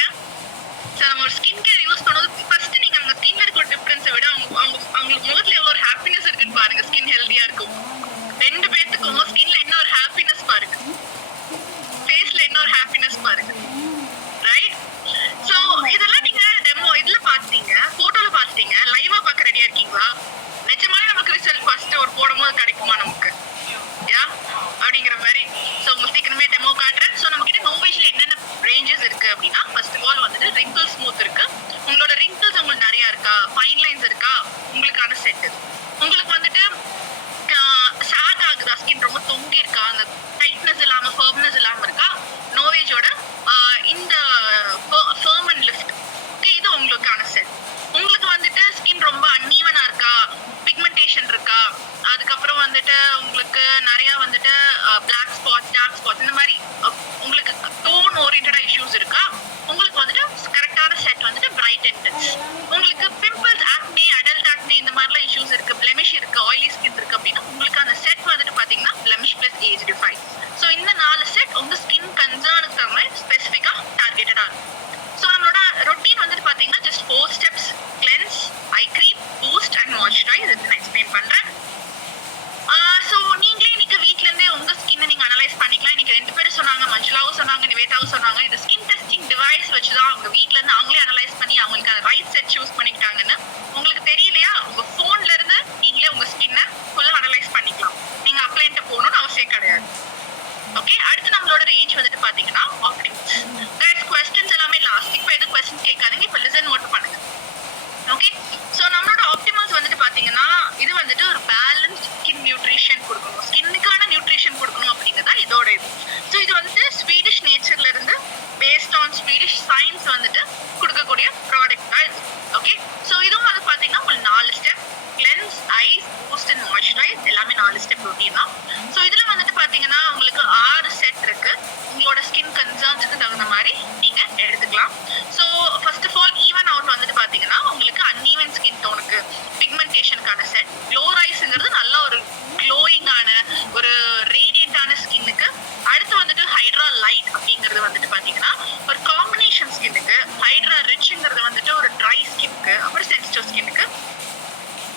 சோ நம்ம ஒரு ஸ்கின் கேர் யூஸ் பண்ணும்போது ஃபர்ஸ்ட் நீங்க உங்க ஸ்கின்ல இருக்க டிஃபரன்ஸை விட அவங்க முகத்துல எவ்வளவு ஒரு ஹாப்பினஸ் இருக்குன்னு பாருங்க. ஸ்கின் ஹெல்தியா இருக்கும். 2 பேத்துக்கும் ஸ்கின்ல என்ன ஒரு ஹாப்பினஸ் பாருங்க, ஃபேஸ்ல என்ன ஒரு ஹாப்பினஸ் பாருங்க, ரைட்? சோ இதெல்லாம் நீங்க டெமோ இதுல பாத்தீங்க, போட்டோல பாத்தீங்க, லைவா பார்க்க ரெடியா இருக்கீங்களா? நிஜமாவே நமக்கு ரிசல்ட் ஃபர்ஸ்ட் ஒரு போடும்போது கிடைக்குமா நமக்கு, யா அப்படிங்கிற மாதிரி. சோ உங்களுக்கு சீக்கிரமே டெமோ காட்டுறேன். சோ நம்ம கிட்ட நோவேஜ்ல என்னென்ன ரேஞ்சஸ் இருக்கு அப்படின்னா ஃபர்ஸ்ட் ஆஃப் ஆல் வந்துட்டு ரிங்கிள் ஸ்மூத் இருக்கு. உங்களோட ரிங்கிள்ஸ் உங்களுக்கு நிறைய இருக்கா, ஃபைன் லைன்ஸ் இருக்கா, உங்களுக்கான செட். உங்களுக்கு வந்துட்டு சாக் ஆகுதா, ஸ்கின் ரொம்ப தொங்கி இருக்கா, அந்த டைட்னஸ் இல்லாம ஃபர்ம்னஸ் இல்லாம இருக்கா, நோவேஜோட இந்த ஃபர்ம் அண்ட் லிஃப்ட், ஓகே, இது உங்களுக்கான செட். உங்களுக்கு வந்துட்டு ஸ்கின் ரொம்ப அன்ஈவனா இருக்கா, பிக்மெண்டேஷன் இருக்கா, அதுக்கப்புறம் வந்துட்டு உங்களுக்கு நிறைய வந்துட்டு பிளாக் ஸ்பாட், டார்க் ஸ்பாட், இந்த மாதிரி உங்களுக்கு டோன் ஓரியன்டா இஷ்யூஸ் இருக்கா, உங்களுக்கு வந்துட்டு கரெக்டான செட் வந்துட்டு பிரைட் இன்டென்ஸ். உங்களுக்கு பிம்பிள்ஸ், ஆக்னே, அடல்ட் ஆக்னே இந்த மாதிரிலாம் இஷ்யூஸ் இருக்கு, பிளெமிஷ் இருக்கு, ஆயிலி ஸ்கின் இருக்கு அப்படின்னா உங்களுக்கு அந்த செட் வந்துட்டு பாத்தீங்கன்னா blemish plus age define. So இந்த 4 செட் உங்க ஸ்கின் கன்சர்னுக்கு தகுந்த மாதிரி ஸ்பெசிஃபிக்கா டார்கெட்டடா இருக்கும். ஸோ நம்மளோட ரொட்டீன் வந்துட்டு பாத்தீங்கன்னா just 4 steps: cleanse, eye cream, boost and moisturise. Boost and moisturise எல்லாமே 4 ஸ்டெப் ரொட்டீன் தான். ஸோ இதுல வந்துட்டு பாத்தீங்கன்னா உங்களுக்கு 6 செட் இருக்கு. உங்களோட ஸ்கின் கன்சர்ன்ஸ்க்கு தகுந்த மாதிரி நீங்க எடுத்துக்கலாம். So first of all even out வந்துட்டு பாத்தீங்கன்னா உங்களுக்கு அன்ஈவன் ஸ்கின் டோனுக்கு, பிக்மெண்டேஷனுக்கான செட், க்ளோ ரைஸ்ங்கிறது நல்ல ஒரு க்ளோயிங்கான ஒரு ரேடியண்டான ஸ்கின்னுக்கு. அடுத்து வந்துட்டு ஹைட்ரா லைட் அப்படிங்கிறது வந்துட்டு பாத்தீங்கன்னா ஒரு காம்பினேஷன் ஸ்கின்னுக்கு, ஹைட்ரா ரிச்ங்கிறது வந்துட்டு ஒரு ட்ரை ஸ்கின்னுக்கு, அப்புறம் சென்சிட்டிவ் ஸ்கின்னுக்கு.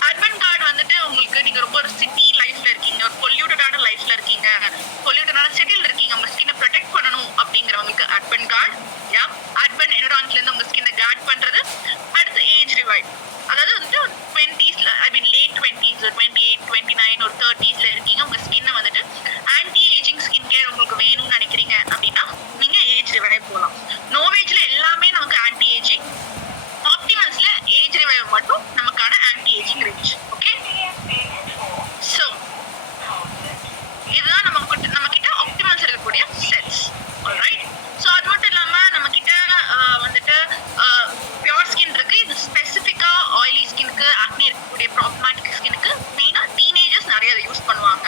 அர்பன் கார்டு வந்துட்டு உங்களுக்கு நீங்க ரொம்ப ஒரு சிட்டி லைஃப்ல இருக்கீங்க, ஒரு பொல்யூட்டடான லைஃப்ல இருக்கீங்க, பொல்யூட்டடான சிட்டில இருக்கீங்க, உங்க ஸ்கின்னை ப்ரொடெக்ட் பண்ணணும் அப்படிங்கிறவங்களுக்கு அர்பன் கார்டு. யா அர்பன் என்விரான்மெண்ட்ல இருந்து உங்க ஸ்கின்னை கார்ட் பண்றது. அடுத்து ஏஜ் ரிவைவ், அதாவது வந்துட்டு 20s ஐ மீன் லேட் 20s 28 29 ஒரு 30sல இருக்கீங்க, உங்க ஸ்கின்னை வந்துட்டு ஆன்டி ஏஜிங் ஸ்கின் கேர் உங்களுக்கு வேணும்னு நினைக்கிறீங்க அப்படின்னா நீங்க ஏஜ் ரிவைவ் போகலாம். நோவேஜ்ல எல்லாமே நமக்கு ஆன்டி ஏஜிங், ஆப்டிமல்ஸ்ல ஏஜ் ரிவைவ் மட்டும் நமக்கான anti ageing range. Okay, so இதுதான் நம்ம கிட்ட ஆப்டிமல்ஸ் இருக்கக்கூடிய செட்ஸ். ஆல்ரைட், சோ அது மட்டும் இல்லாம நம்ம கிட்ட வந்துட்டு பியூர் ஸ்கின் இருக்கு. இது ஸ்பெசிஃபிக்கா ஆயிலி ஸ்கின்னுக்கு, ஆக்னி இருக்கக்கூடிய ப்ராப்ளமேட்டிக் ஸ்கின்னுக்கு மெயினா டீனேஜர்ஸ் நிறைய அதை யூஸ் பண்ணுவாங்க.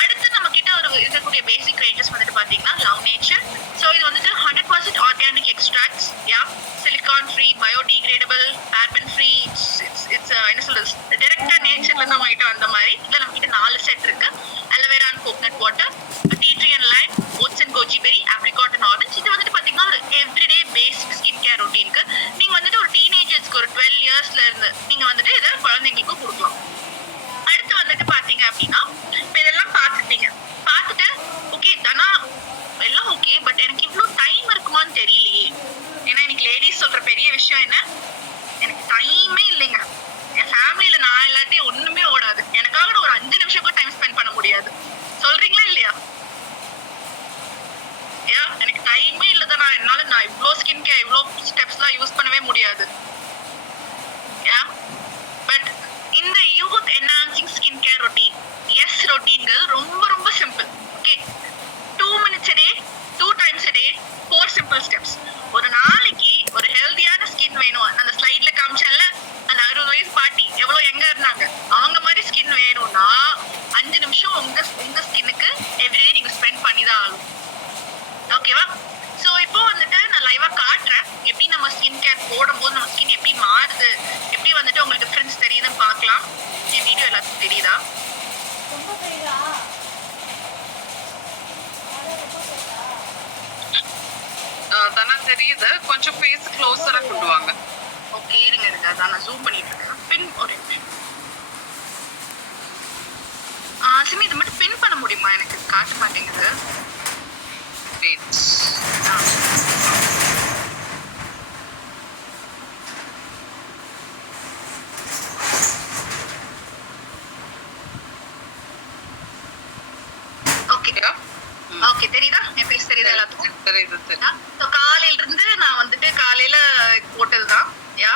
அடுத்து நம்ம கிட்ட ஒரு இருக்கக்கூடிய பேசிக் ரேஞ்சஸ் வந்துட்டு பாத்தீங்கன்னா லவ் நேச்சர். ஸோ இது வந்துட்டு 100% organic extracts, yeah silicone free, biodegradable, carbon free. It's என்ன சொல்றது, டைரக்டா நேச்சர்ல இருந்து வாங்கிட்டு வந்த மாதிரி. இதுல நம்ம கிட்ட 4 செட் இருக்கு. Aloe vera and coconut water, tea tree and lime, oats and goji berry, apricot and orange. இது வந்துட்டு பாத்தீங்கன்னா ஒரு எவ்ரிடே பேசிக் ஸ்கின் கேர் ரொட்டீனுக்கு. நீங்க வந்துட்டு ஒரு டீனேஜர்ஸ்க்கு ஒரு 12 இயர்ஸ்ல இருந்து நீங்க வந்துட்டு இதை குழந்தைங்களுக்கும் கொடுக்கலாம். அடுத்து வந்துட்டு பாத்தீங்க அப்படின்னா இப்ப இதெல்லாம் பார்த்துட்டீங்க. பார்த்துட்டு ஓகே தானா எல்லாம் ஓகே, பட் எனக்கு இவ்வளவு டைம் இருக்குமான்னு தெரியலையே. ஏன்னா எனக்கு லேடிஸ் சொல்ற பெரிய விஷயம் என்ன, எனக்கு டைமே இல்லைங்க. என் ஃபேமிலியில நான் இல்லாட்டி ஒண்ணுமே ஓடாது. எனக்காக ஒரு 5 நிமிஷம் கூட டைம் ஸ்பெண்ட் பண்ண முடியாது. சொல்றீங்களா இல்லையா? எனக்கு டைமே இல்லதான். என்னால நான் இவ்வளோ ஸ்கின் கேர், இவ்வளோ ஸ்டெப்ஸ்லாம் யூஸ் பண்ணவே முடியாது. பட் இந்த youth enhancing skin care routine, yes ரொட்டீன்கள் ரொம்ப ரொம்ப simple. Okay, 2 minutes a day, 2 times a day, 4 simple steps. ஒரு நாளைக்கு ஒரு ஹெல்தியான ஸ்கின் வேணும். அந்த ஸ்லைட்ல காமிச்சேன்ல, அந்த 60 வயசு பாட்டி எவ்வளவு எங்க இருந்தாங்க, அவங்க மாதிரி ஸ்கின் வேணும்னா 5 நிமிஷம் உங்க ஸ்கின்னுக்கு எவ்ரிடே நீங்க ஸ்பெண்ட் பண்ணி தான் ஆகும். ஓகேவா? ஸோ இப்போ வந்துட்டு நான் லைவா காட்டுறேன் எப்படி நம்ம ஸ்கின் கேர் போடும்போது நம்ம ஸ்கின் எப்படி மாறுது, எப்படி வந்துட்டு உங்களுக்கு டிஃபரன்ஸ் தெரியுதுன்னு பார்க்கலாம். இந்த வீடியோ எல்லாத்துக்கும் தெரியுதா? தானா தெரியுது, கொஞ்சம் ஃபேஸ் க்ளோஸரா கொண்டு வாங்க. ஓகே, இருங்க அதான் நான் ஜூம் பண்ணிட்டு இருக்கேன். பின் ஒரு நிமிஷம். சிமி இது மட்டும் பின் பண்ண முடியுமா? எனக்கு காட்ட மாட்டேங்குது. ஓகே, தெரியுதா? என் ஃபேஸ் தெரியுதா எல்லாத்துக்கும்? தெரியுது. காலையில இருந்து நான் வந்துட்டு காலையில போட்டதுதான். யா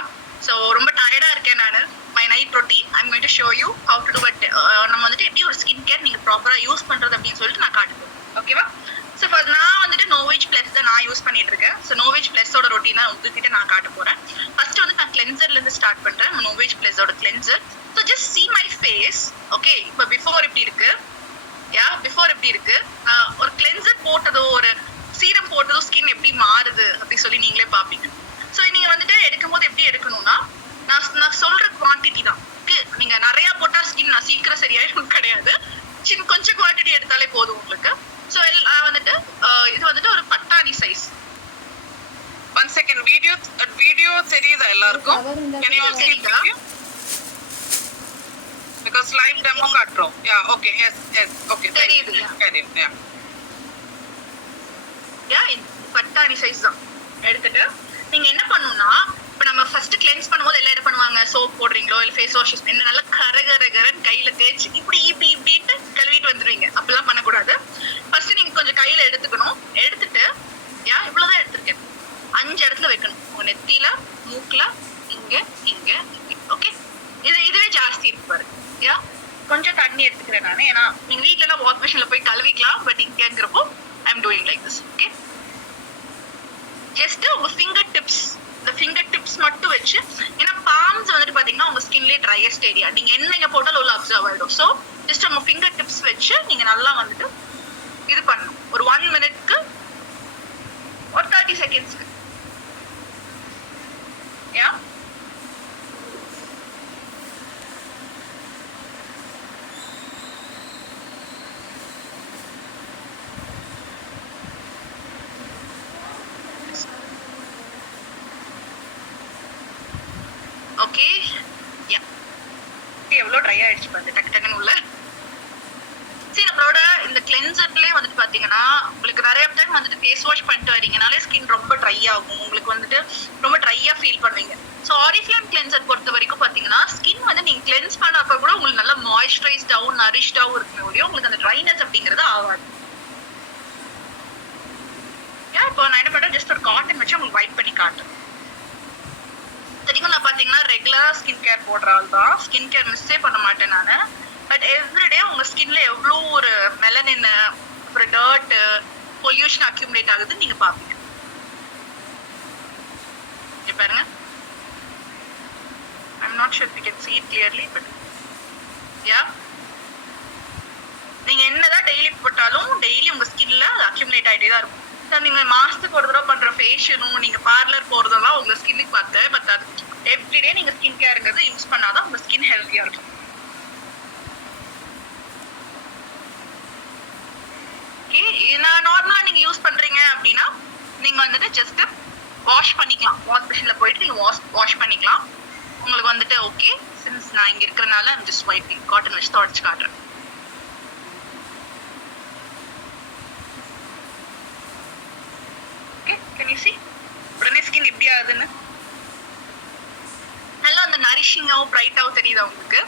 ஸோ ரொம்ப டயர்டா இருக்கேன் நான். My night routine I'm going to show you how to do it. நம்ம வந்துட்டு எப்படி ஒரு ஸ்கின் கேர் நீங்க ப்ராப்பரா யூஸ் பண்றது அப்படின்னு சொல்லிட்டு நான் காட்டுவேன். ஓகேவா? ஸோ நான் வந்துட்டு நோவேஜ் பிளஸ் தான் நான் யூஸ் பண்ணிட்டு இருக்கேன். ஸோ நோவேஜ் பிளஸோட ரொட்டீன் தான் உங்ககிட்ட நான் காட்ட போறேன். ஃபர்ஸ்ட் வந்து நான் கிளென்சர்ல இருந்து ஸ்டார்ட் பண்றேன். நோவேஜ் பிளஸோட கிளென்சர். So just see my face. Okay, இப்போ பிஃபோர் எப்படி இருக்கு, பிஃபோர் எப்படி இருக்கு, ஒரு கிளென்சர் போட்டதோ ஒரு சீரம் போட்டதோ ஸ்கின் எப்படி மாறுது அப்படி சொல்லி நீங்களே பாப்பீங்க. ஸோ நீங்க வந்துட்டு எடுக்கும் போது எப்படி எடுக்கணும்னா, நான் சொல்ற குவான்டிட்டி தான். நீங்க நிறைய போட்டா ஸ்கின் சீக்கிரம் சரியாயிடும் கிடையாது. கொஞ்சம் குவான்டிட்டி எடுத்தாலே போதும் உங்களுக்கு. ஸோ வந்துட்டு இது வந்துட்டு ஒரு பட்டாணி சைஸ். 1 second, வீடியோ தெரியுதா எல்லாருக்கும்? Can you all see the video? Because live demo காட்டுறோம். Okay, yes, okay. தெரியுது. பட்டாணி சைஸ் தான் எடுத்துட்டு நீங்க என்ன பண்ணணும்னா, இப்ப நம்ம ஃபர்ஸ்ட் கிளென்ஸ் பண்ணும்போது எல்லாம் என்ன பண்ணுவாங்க, சோப் போடுறீங்களோ இல்ல ஃபேஸ் வாஷ் என்ன நல்லா கரகரகரன்னு கையில தேய்ச்சி இப்படிட்டு கழுவிட்டு வந்துடுவீங்க. அப்படிலாம் பண்ணக்கூடாது. ஃபர்ஸ்ட் நீங்க கொஞ்சம் கையில எடுத்துக்கணும். எடுத்துட்டு இவ்வளவுதான் எடுத்திருக்கேன். 5 இடத்துல வைக்கணும். உங்க நெத்தியில, மூக்குல, இங்க. ஓகே, இதுவே ஜாஸ்தி இருக்கு பாரு. கொஞ்சம் தண்ணி எடுத்துக்கிறேன் நான். ஏன்னா நீங்க வீட்டுல எல்லாம் வாஷ் மிஷின்ல போய் கழுவிக்கலாம். பட் இங்கிறப்போ I am doing like this. Okay, just உங்க ஃபிங்கர் டிப்ஸ் இந்த ஃபிங்கர் டிப்ஸ் மட்டும் வச்சு, ஏன்னா பாம்ஸ் வந்துட்டு பாத்தீங்கன்னா உங்க ஸ்கின்லயே ட்ரையஸ்ட் ஏரியா, நீங்க என்ன போட்டாலும் உள்ள அப்சர்வ் ஆயிடும். ஸோ ஜஸ்ட் உங்க ஃபிங்கர் டிப்ஸ் வச்சு நீங்க நல்லா வந்துட்டு இது பண்ணணும். ஒரு 1 மினிட்க்கு ஒரு 30 செகண்ட்ஸ்க்கு. Yeah okay. யா எவ்வளவு ட்ரை ஆயிடுச்சு பாருங்க டக்கு டக்குன்னு உள்ள. சரி, நம்மளோட இந்த கிளென்சர்லயே வந்துட்டு பாத்தீங்கன்னா உங்களுக்கு நிறைய டைம் வந்துட்டு ஃபேஸ் வாஷ் பண்ணிட்டு வரீங்கனாலே ஸ்கின் ரொம்ப ட்ரை ஆகும், உங்களுக்கு வந்துட்டு ரொம்ப ட்ரையா ஃபீல் பண்ணுவீங்க. ஸோ ஆரிஃப்ளேம் கிளென்சர் பொறுத்த வரைக்கும் பாத்தீங்கன்னா ஸ்கின் வந்து நீங்க கிளென்ஸ் பண்ணப்ப கூட உங்களுக்கு நல்லா மாய்ஸ்சரைஸ்டாவும் நரிஷ்டாவும் இருக்குமே ஒழிய உங்களுக்கு அந்த ட்ரைனஸ் அப்படிங்கிறது ஆகாது. ஏன் இப்போ நான் என்ன பண்றேன், ஜஸ்ட் ஒரு காட்டன் வச்சு உங்களுக்கு வைப் பண்ணி காட்டுறேன். சரிங்களா, பாத்தீங்கன்னா ரெகுலரா ஸ்கின் கேர் போடுற ஆள் தான், ஸ்கின் கேர் மிஸ்ஸே பண்ண மாட்டேன் நானு. பட் எவ்ரிடே உங்க ஸ்கின்ல எவ்வளோ ஒரு மெலனின், ஒரு டர்ட், பொல்யூஷன் அக்யூமுலேட் ஆகுதுன்னு நீங்க பாப்பீங்க. பாருங்க, I'm not sure if you can see it clearly, but yeah, நீங்க என்னதான் டெய்லி போட்டாலும் டெய்லி உங்க ஸ்கின்ல அக்யூமுலேட் ஆயிட்டே தான் இருக்கும். சார், நீங்க மாசத்துக்கு ஒரு தடவை பண்ற ஃபேஷியலும் நீங்க பார்லர் போறதெல்லாம் உங்க ஸ்கின்னுக்கு பத்தாது. எவ்ரிடே நீங்க ஸ்கின் கேருங்கிறது யூஸ் பண்ணாதான் உங்க ஸ்கின் ஹெல்த்தியா இருக்கும். நான் நார்மலா நீங்க யூஸ் பண்றீங்க அப்படின்னா நீங்க வந்துட்டு ஜஸ்ட் வாஷ் பண்ணிக்கலாம். வாஷ் மிஷின்ல போயிட்டு நீங்க வாஷ் பண்ணிக்கலாம். உங்களுக்கு வந்துட்டு ஓகே, சின்ஸ் நான் இங்க இருக்கிறனால I'm just wiping, காட்டன் வச்சு தொடச்சு காட்டுறேன். ஓகே, can you see உடனே ஸ்கின் எப்படி ஆகுதுன்னு? நல்லா அந்த நரிஷிங்காவும் பிரைட்டாவும் தெரியுதா உங்களுக்கு?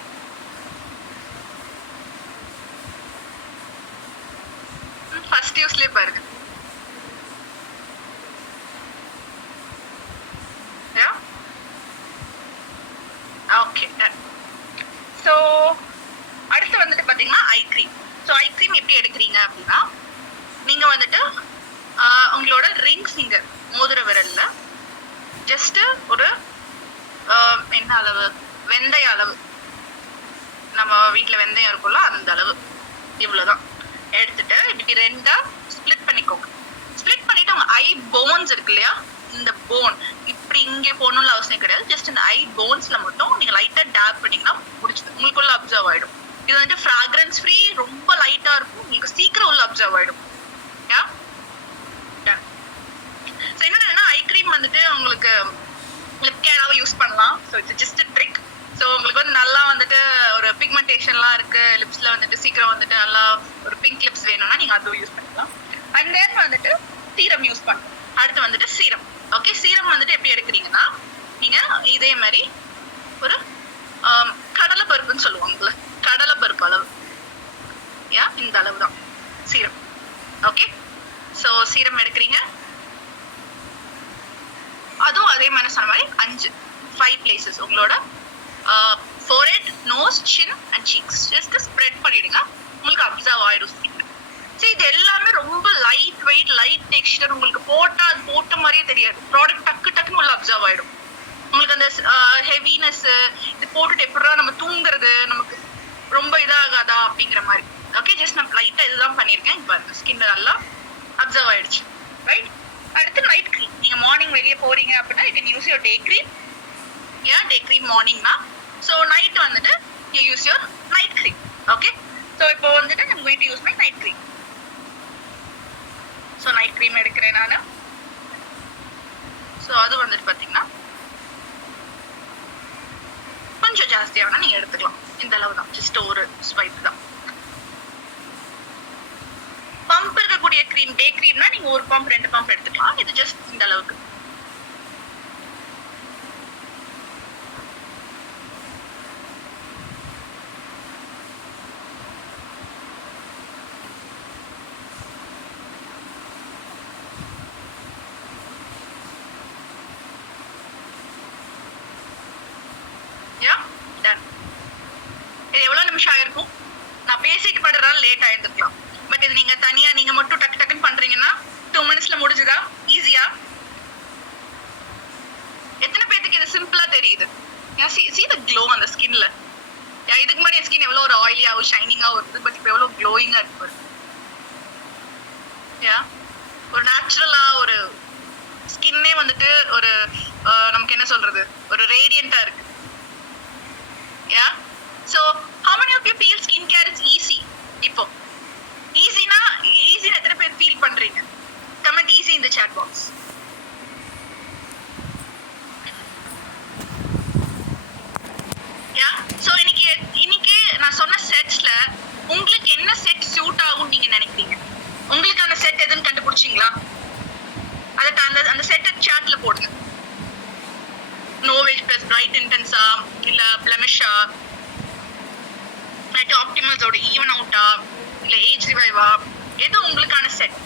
ஃபர்ஸ்ட் யூஸ்லயே பாருங்க. ஓகே, ஸோ அடுத்து வந்துட்டு பாத்தீங்கன்னா eye cream. So eye cream எப்படி எடுக்கிறீங்க அப்படின்னா நீங்க வந்துட்டு உங்களோட ரிங் ஃபிங்கர் மோதிர விரல்ல ஜஸ்ட் ஒரு என்ன அளவு, வெந்தய அளவு, நம்ம வீட்டுல வெந்தயம் இருக்கும்ல அந்த அளவு, இவ்வளவுதான் எடுத்துட்டு இப்படி ரெண்டா ஸ்பிளிட் பண்ணிக்கோங்க. ஸ்பிளிட் பண்ணிட்டு உங்க ஐ போன்ஸ் இருக்கு இல்லையா, இந்த போன் இப்படி இங்கே போகணும்னு அவசியம் கிடையாது. ஜஸ்ட் இந்த ஐ போன்ஸ்ல மட்டும் நீங்க லைட்டா டேப் பண்ணீங்கன்னா முடிச்சது, உங்களுக்குள்ள அப்சர்வ் ஆயிடும். இது வந்துட்டு ஃப்ராக்ரன்ஸ் ஃப்ரீ, ரொம்ப லைட்டா இருக்கும், உங்களுக்கு சீக்கிரம் உள்ள அப்சர்வ் ஆயிடும். யா ஸோ என்னன்னா ஐ க்ரீம் வந்துட்டு உங்களுக்கு லிப் கேராவும் யூஸ் பண்ணலாம். So it's just trick. So உங்களுக்கு வந்து நல்லா வந்துட்டு ஒரு பிக்மெண்டேஷன்லாம் இருக்கு லிப்ஸ்ல வந்துட்டு, சீக்கிரம் வந்துட்டு நல்லா ஒரு பிங்க் லிப்ஸ் வேணும்னா நீங்க அதுவும் யூஸ் பண்ணிக்கலாம். அண்ட் தென் வந்துட்டு சீரம் யூஸ் பண்ணலாம். அடுத்து வந்துட்டு சீரம். ஓகே, சீரம் வந்துட்டு எப்படி எடுக்கிறீங்கன்னா நீங்க இதே மாதிரி ஒரு கடலை பருப்புன்னு சொல்லுவாங்கல்ல, கடலை பருப்பு அளவு, இந்த அளவு தான் சீரம். ஓகே, ஸோ சீரம் எடுக்கிறீங்க. அதுவும் அதே மாதிரி சொன்ன மாதிரி 5 பிளேசஸ் உங்களோட forehead, nose, chin and cheeks just spread பண்ணிடுங்க. உங்களுக்கு அப்சர்வ் ஆயிடும் ஸ்கின். சரி, இது எல்லாமே ரொம்ப லைட் வெயிட், லைட் டெக்ஸ்டர், உங்களுக்கு போட்டா அது போட்ட மாதிரியே தெரியாது. ப்ராடக்ட் டக்குன்னு உள்ள அப்சர்வ் ஆயிடும். உங்களுக்கு அந்த ஹெவினஸ், இது போட்டுட்டு எப்படா நம்ம தூங்குறது, நமக்கு ரொம்ப இதாகாதா அப்படிங்கிற மாதிரி. ஓகே, ஜஸ்ட் நான் லைட்டா இதுதான் பண்ணியிருக்கேன். இப்போ பாருங்க ஸ்கின் நல்லா அப்சர்வ் ஆயிடுச்சு. ரைட், அடுத்து நைட் க்ரீம். நீங்க மார்னிங் வெளியே போறீங்க அப்படின்னா you can use your day cream. Day cream மார்னிங்னா, ஸோ நைட் வந்துட்டு you use your night cream. Okay, so இப்போ வந்துட்டு I'm going to use my night cream. So night cream எடுக்கிறேன் நான். ஸோ அது வந்துட்டு பார்த்தீங்கன்னா கொஞ்சம் ஜாஸ்தியாக வேணா நீங்கள் எடுத்துக்கலாம். இந்த அளவு தான், ஜஸ்ட் ஒரு ஸ்வைப் தான். பம்ப் இருக்கக்கூடிய க்ரீம், டே க்ரீம்னா நீங்கள் 1 பம்ப் 2 பம்ப் எடுத்துக்கலாம். இது ஜஸ்ட் இந்த அளவுக்கு. இது எவ்வளவு நிமிஷம் ஆயிருக்கும்? நான் பேசிட்டு படுறதால லேட் ஆயிருந்துக்கலாம். பட் இது நீங்க தனியா நீங்க மட்டும் டக்கு டக்குன்னு பண்றீங்கன்னா 2 மினிட்ஸ்ல முடிஞ்சுதா? ஈஸியா? எனக்கு இது சிம்பிளா தெரியுது. see the glow on the skinல. இதுக்கு முன்னாடி என் ஸ்கின் எவ்வளவு ஒரு ஆயிலியாவும் ஷைனிங்காவும் இருக்குது, பட் இப்போ எவ்வளவு க்ளோயிங்கா இருக்கு. ஒரு நேச்சுரலா ஒரு ஸ்கின்னே வந்துட்டு ஒரு நமக்கு என்ன சொல்றது, ஒரு ரேடியண்டா இருக்கு. So how many of you feel skincare is easy? இப்போ ஈஸினா எத்தனை பேர் ஃபீல் பண்றீங்க? Comment easy in the chat box. So இன்னைக்கு நான் சொன்ன செட்ஸ்ல உங்களுக்கு என்ன செட் சூட் ஆகும் நீங்க நினைக்கிறீங்க? உங்களுக்கான செட் எதுன்னு கண்டுபிடிச்சீங்களா? அந்த செட் சாட்ல போடுங்க. நோவேஜ் பிளஸ் பிரைட் இன்டென்ஸா, இல்ல பிளமிஷா, இல்ல ஆப்டிமல்ஸோட ஈவன் அவுட்டா, இல்ல ஏஜ் ரிவைவா, எது உங்களுக்கான செட்?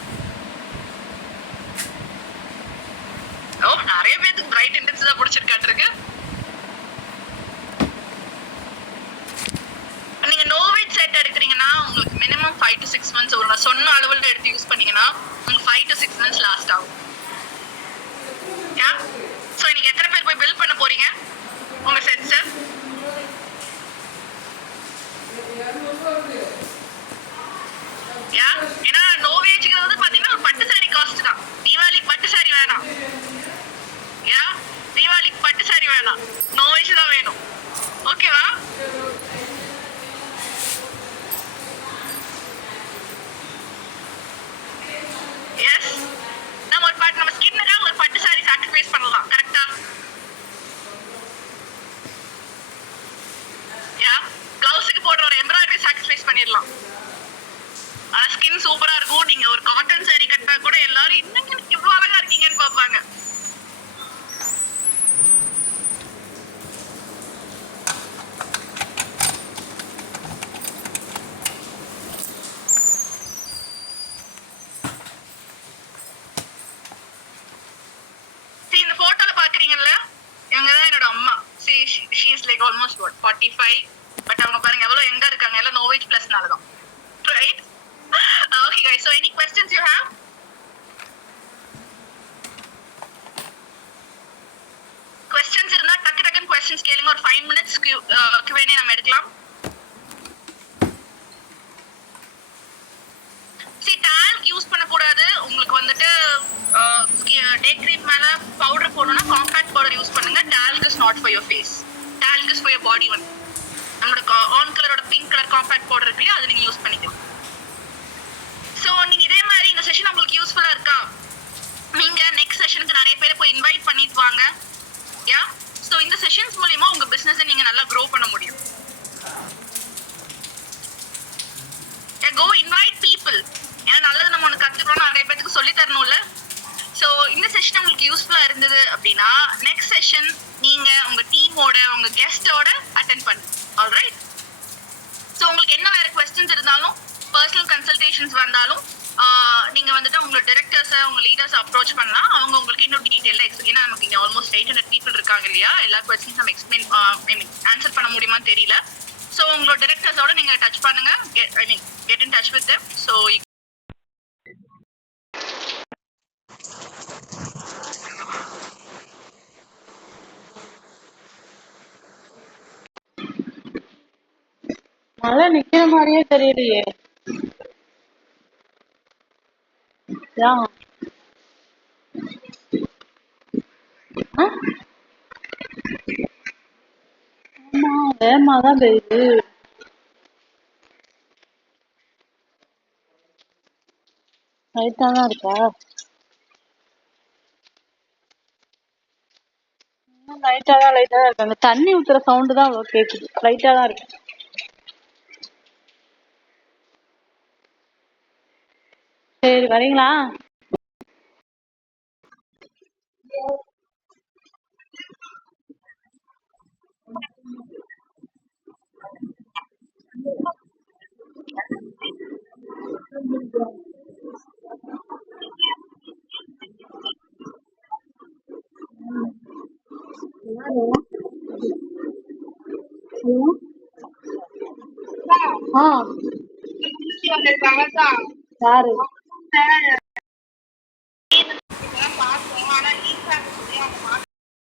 நிறைய பேருக்கு பிரைட் இன்டென்ஸ் தான் பிடிச்சிருக்காட்டிருக்கு. நீங்க நோவேஜ் செட் எடுக்கிறீங்கன்னா உங்களுக்கு மினிமம் 5 to 6 months ஒரு நான் சொன்ன அளவுல எடுத்து யூஸ் பண்ணீங்கன்னா உங்களுக்கு 5 to 6 months லாஸ்ட் ஆகும். சோ இன்னைக்கு எத்தனை பேர் போய் பில் பண்ண போறீங்க உங்க செட்ஸ்? ஏன்னா நோவேஜ்ங்கிறது வந்து பாத்தீங்கன்னா ஒரு பட்டு சாரி காஸ்ட் தான். தீபாவளிக்கு பட்டு சாரி வேணாம், தீபாவளிக்கு பட்டு சாரி வேணாம், நோவேஜ் தான் வேணும். ஓகேவா? எஸ், நம்ம ஸ்கின்னுக்காக ஒரு பட்டு சாரி சாக்ரிஃபைஸ் பண்ணலாம். கரெக்டா? பிளவுஸுக்கு போடுற ஒரு எம்ப்ராய்டரி சாக்ரிஃபைஸ் பண்ணிடலாம். ஆனா ஸ்கின் சூப்பரா இருக்கும். நீங்க ஒரு காட்டன் சாரி கட்டினா கூட எல்லாரும் இன்னும் எனக்கு எவ்வளவு அழகா இருக்கீங்கன்னு பாப்பாங்க. இந்த போட்டோல பாக்குறீங்கல்ல, இவங்கதான் என்னோட அம்மா. she is like almost 45, but அவங்க பாருங்க எவ்வளவு எங்க இருக்காங்க. எல்லாம் நோவேஜ் பிளஸ்னால தான். Right? Okay guys, so any questions you have? questions இருந்தா டக்குன்னு questions கேளுங்க. ஒரு 5 minutes Q&A நம்ம எடுக்கலாம். talc யூஸ் பண்ண கூடாது. உங்களுக்கு வந்துட்டு டே கிரீம் மேல பவுடர் போடணும்னா காம்பாக்ட் பவுடர் யூஸ் பண்ணுங்க. talc is not for your face, talc is for your body one. நம்மளோட ஆன் கலரோட பிங்க் கலர் காம்பாக்ட் பவுடர் இருக்கு இல்லையா, அது நீங்க யூஸ் பண்ணிக்கலாம். சோ நீங்க இதே மாதிரி இந்த செஷன் உங்களுக்கு யூஸ்ஃபுல்லா இருக்கா? நீங்க நெக்ஸ்ட் செஷனுக்கு நிறைய பேரை போய் இன்வைட் பண்ணிட்டு வாங்க. சோ இந்த செஷன்ஸ் மூலமா உங்க பிசினஸை நீங்க நல்லா க்ரோ பண்ண முடியும். go invite people. ஏன்னா நல்லது நம்ம ஒன்று கத்துக்கணும், நிறைய பேருக்கு சொல்லி தரணும்ல. ஸோ இந்த செஷன் உங்களுக்கு யூஸ்ஃபுல்லா இருந்தது அப்படின்னா நெக்ஸ்ட் செஷன் நீங்க உங்க டீமோட உங்க கெஸ்டோட அட்டென்ட் பண்ணுங்க. ஆல்ரைட்? ஸோ உங்களுக்கு என்ன வேற கொஸ்டின்ஸ் இருந்தாலும், பர்சனல் கன்சல்டேஷன்ஸ் வந்தாலும் நீங்க வந்துட்டு உங்களோட டிரெக்டர்ஸை உங்க லீடர்ஸ் அப்ரோச் பண்ணலாம். அவங்க உங்களுக்கு இன்னும் டீட்டெயிலாக ஏன்னா நமக்கு இங்கே ஆல்மோஸ்ட் 800 people இருக்காங்க இல்லையா, எல்லா கொஸ்டின்ஸ் நம்ம எக்ஸ்பிளைன் ஆன்சர் பண்ண முடியுமான்னு தெரியல. ஸோ உங்களோட டிரெக்டர்ஸோட நீங்க டச் பண்ணுங்க. get in touch with them. So மழை நிக்கிற மாதிரியே தெரியலையே. ஆமா, வேகமாதான் பெய்யுது. லைட்டா தான் இருக்கா? லைட்டா தான் இருக்கு. அந்த தண்ணி ஊத்துற சவுண்டு தான் அவ்வளவு கேக்குது. லைட்டா தான் இருக்கு. சரி, வரீங்களா? யாரு?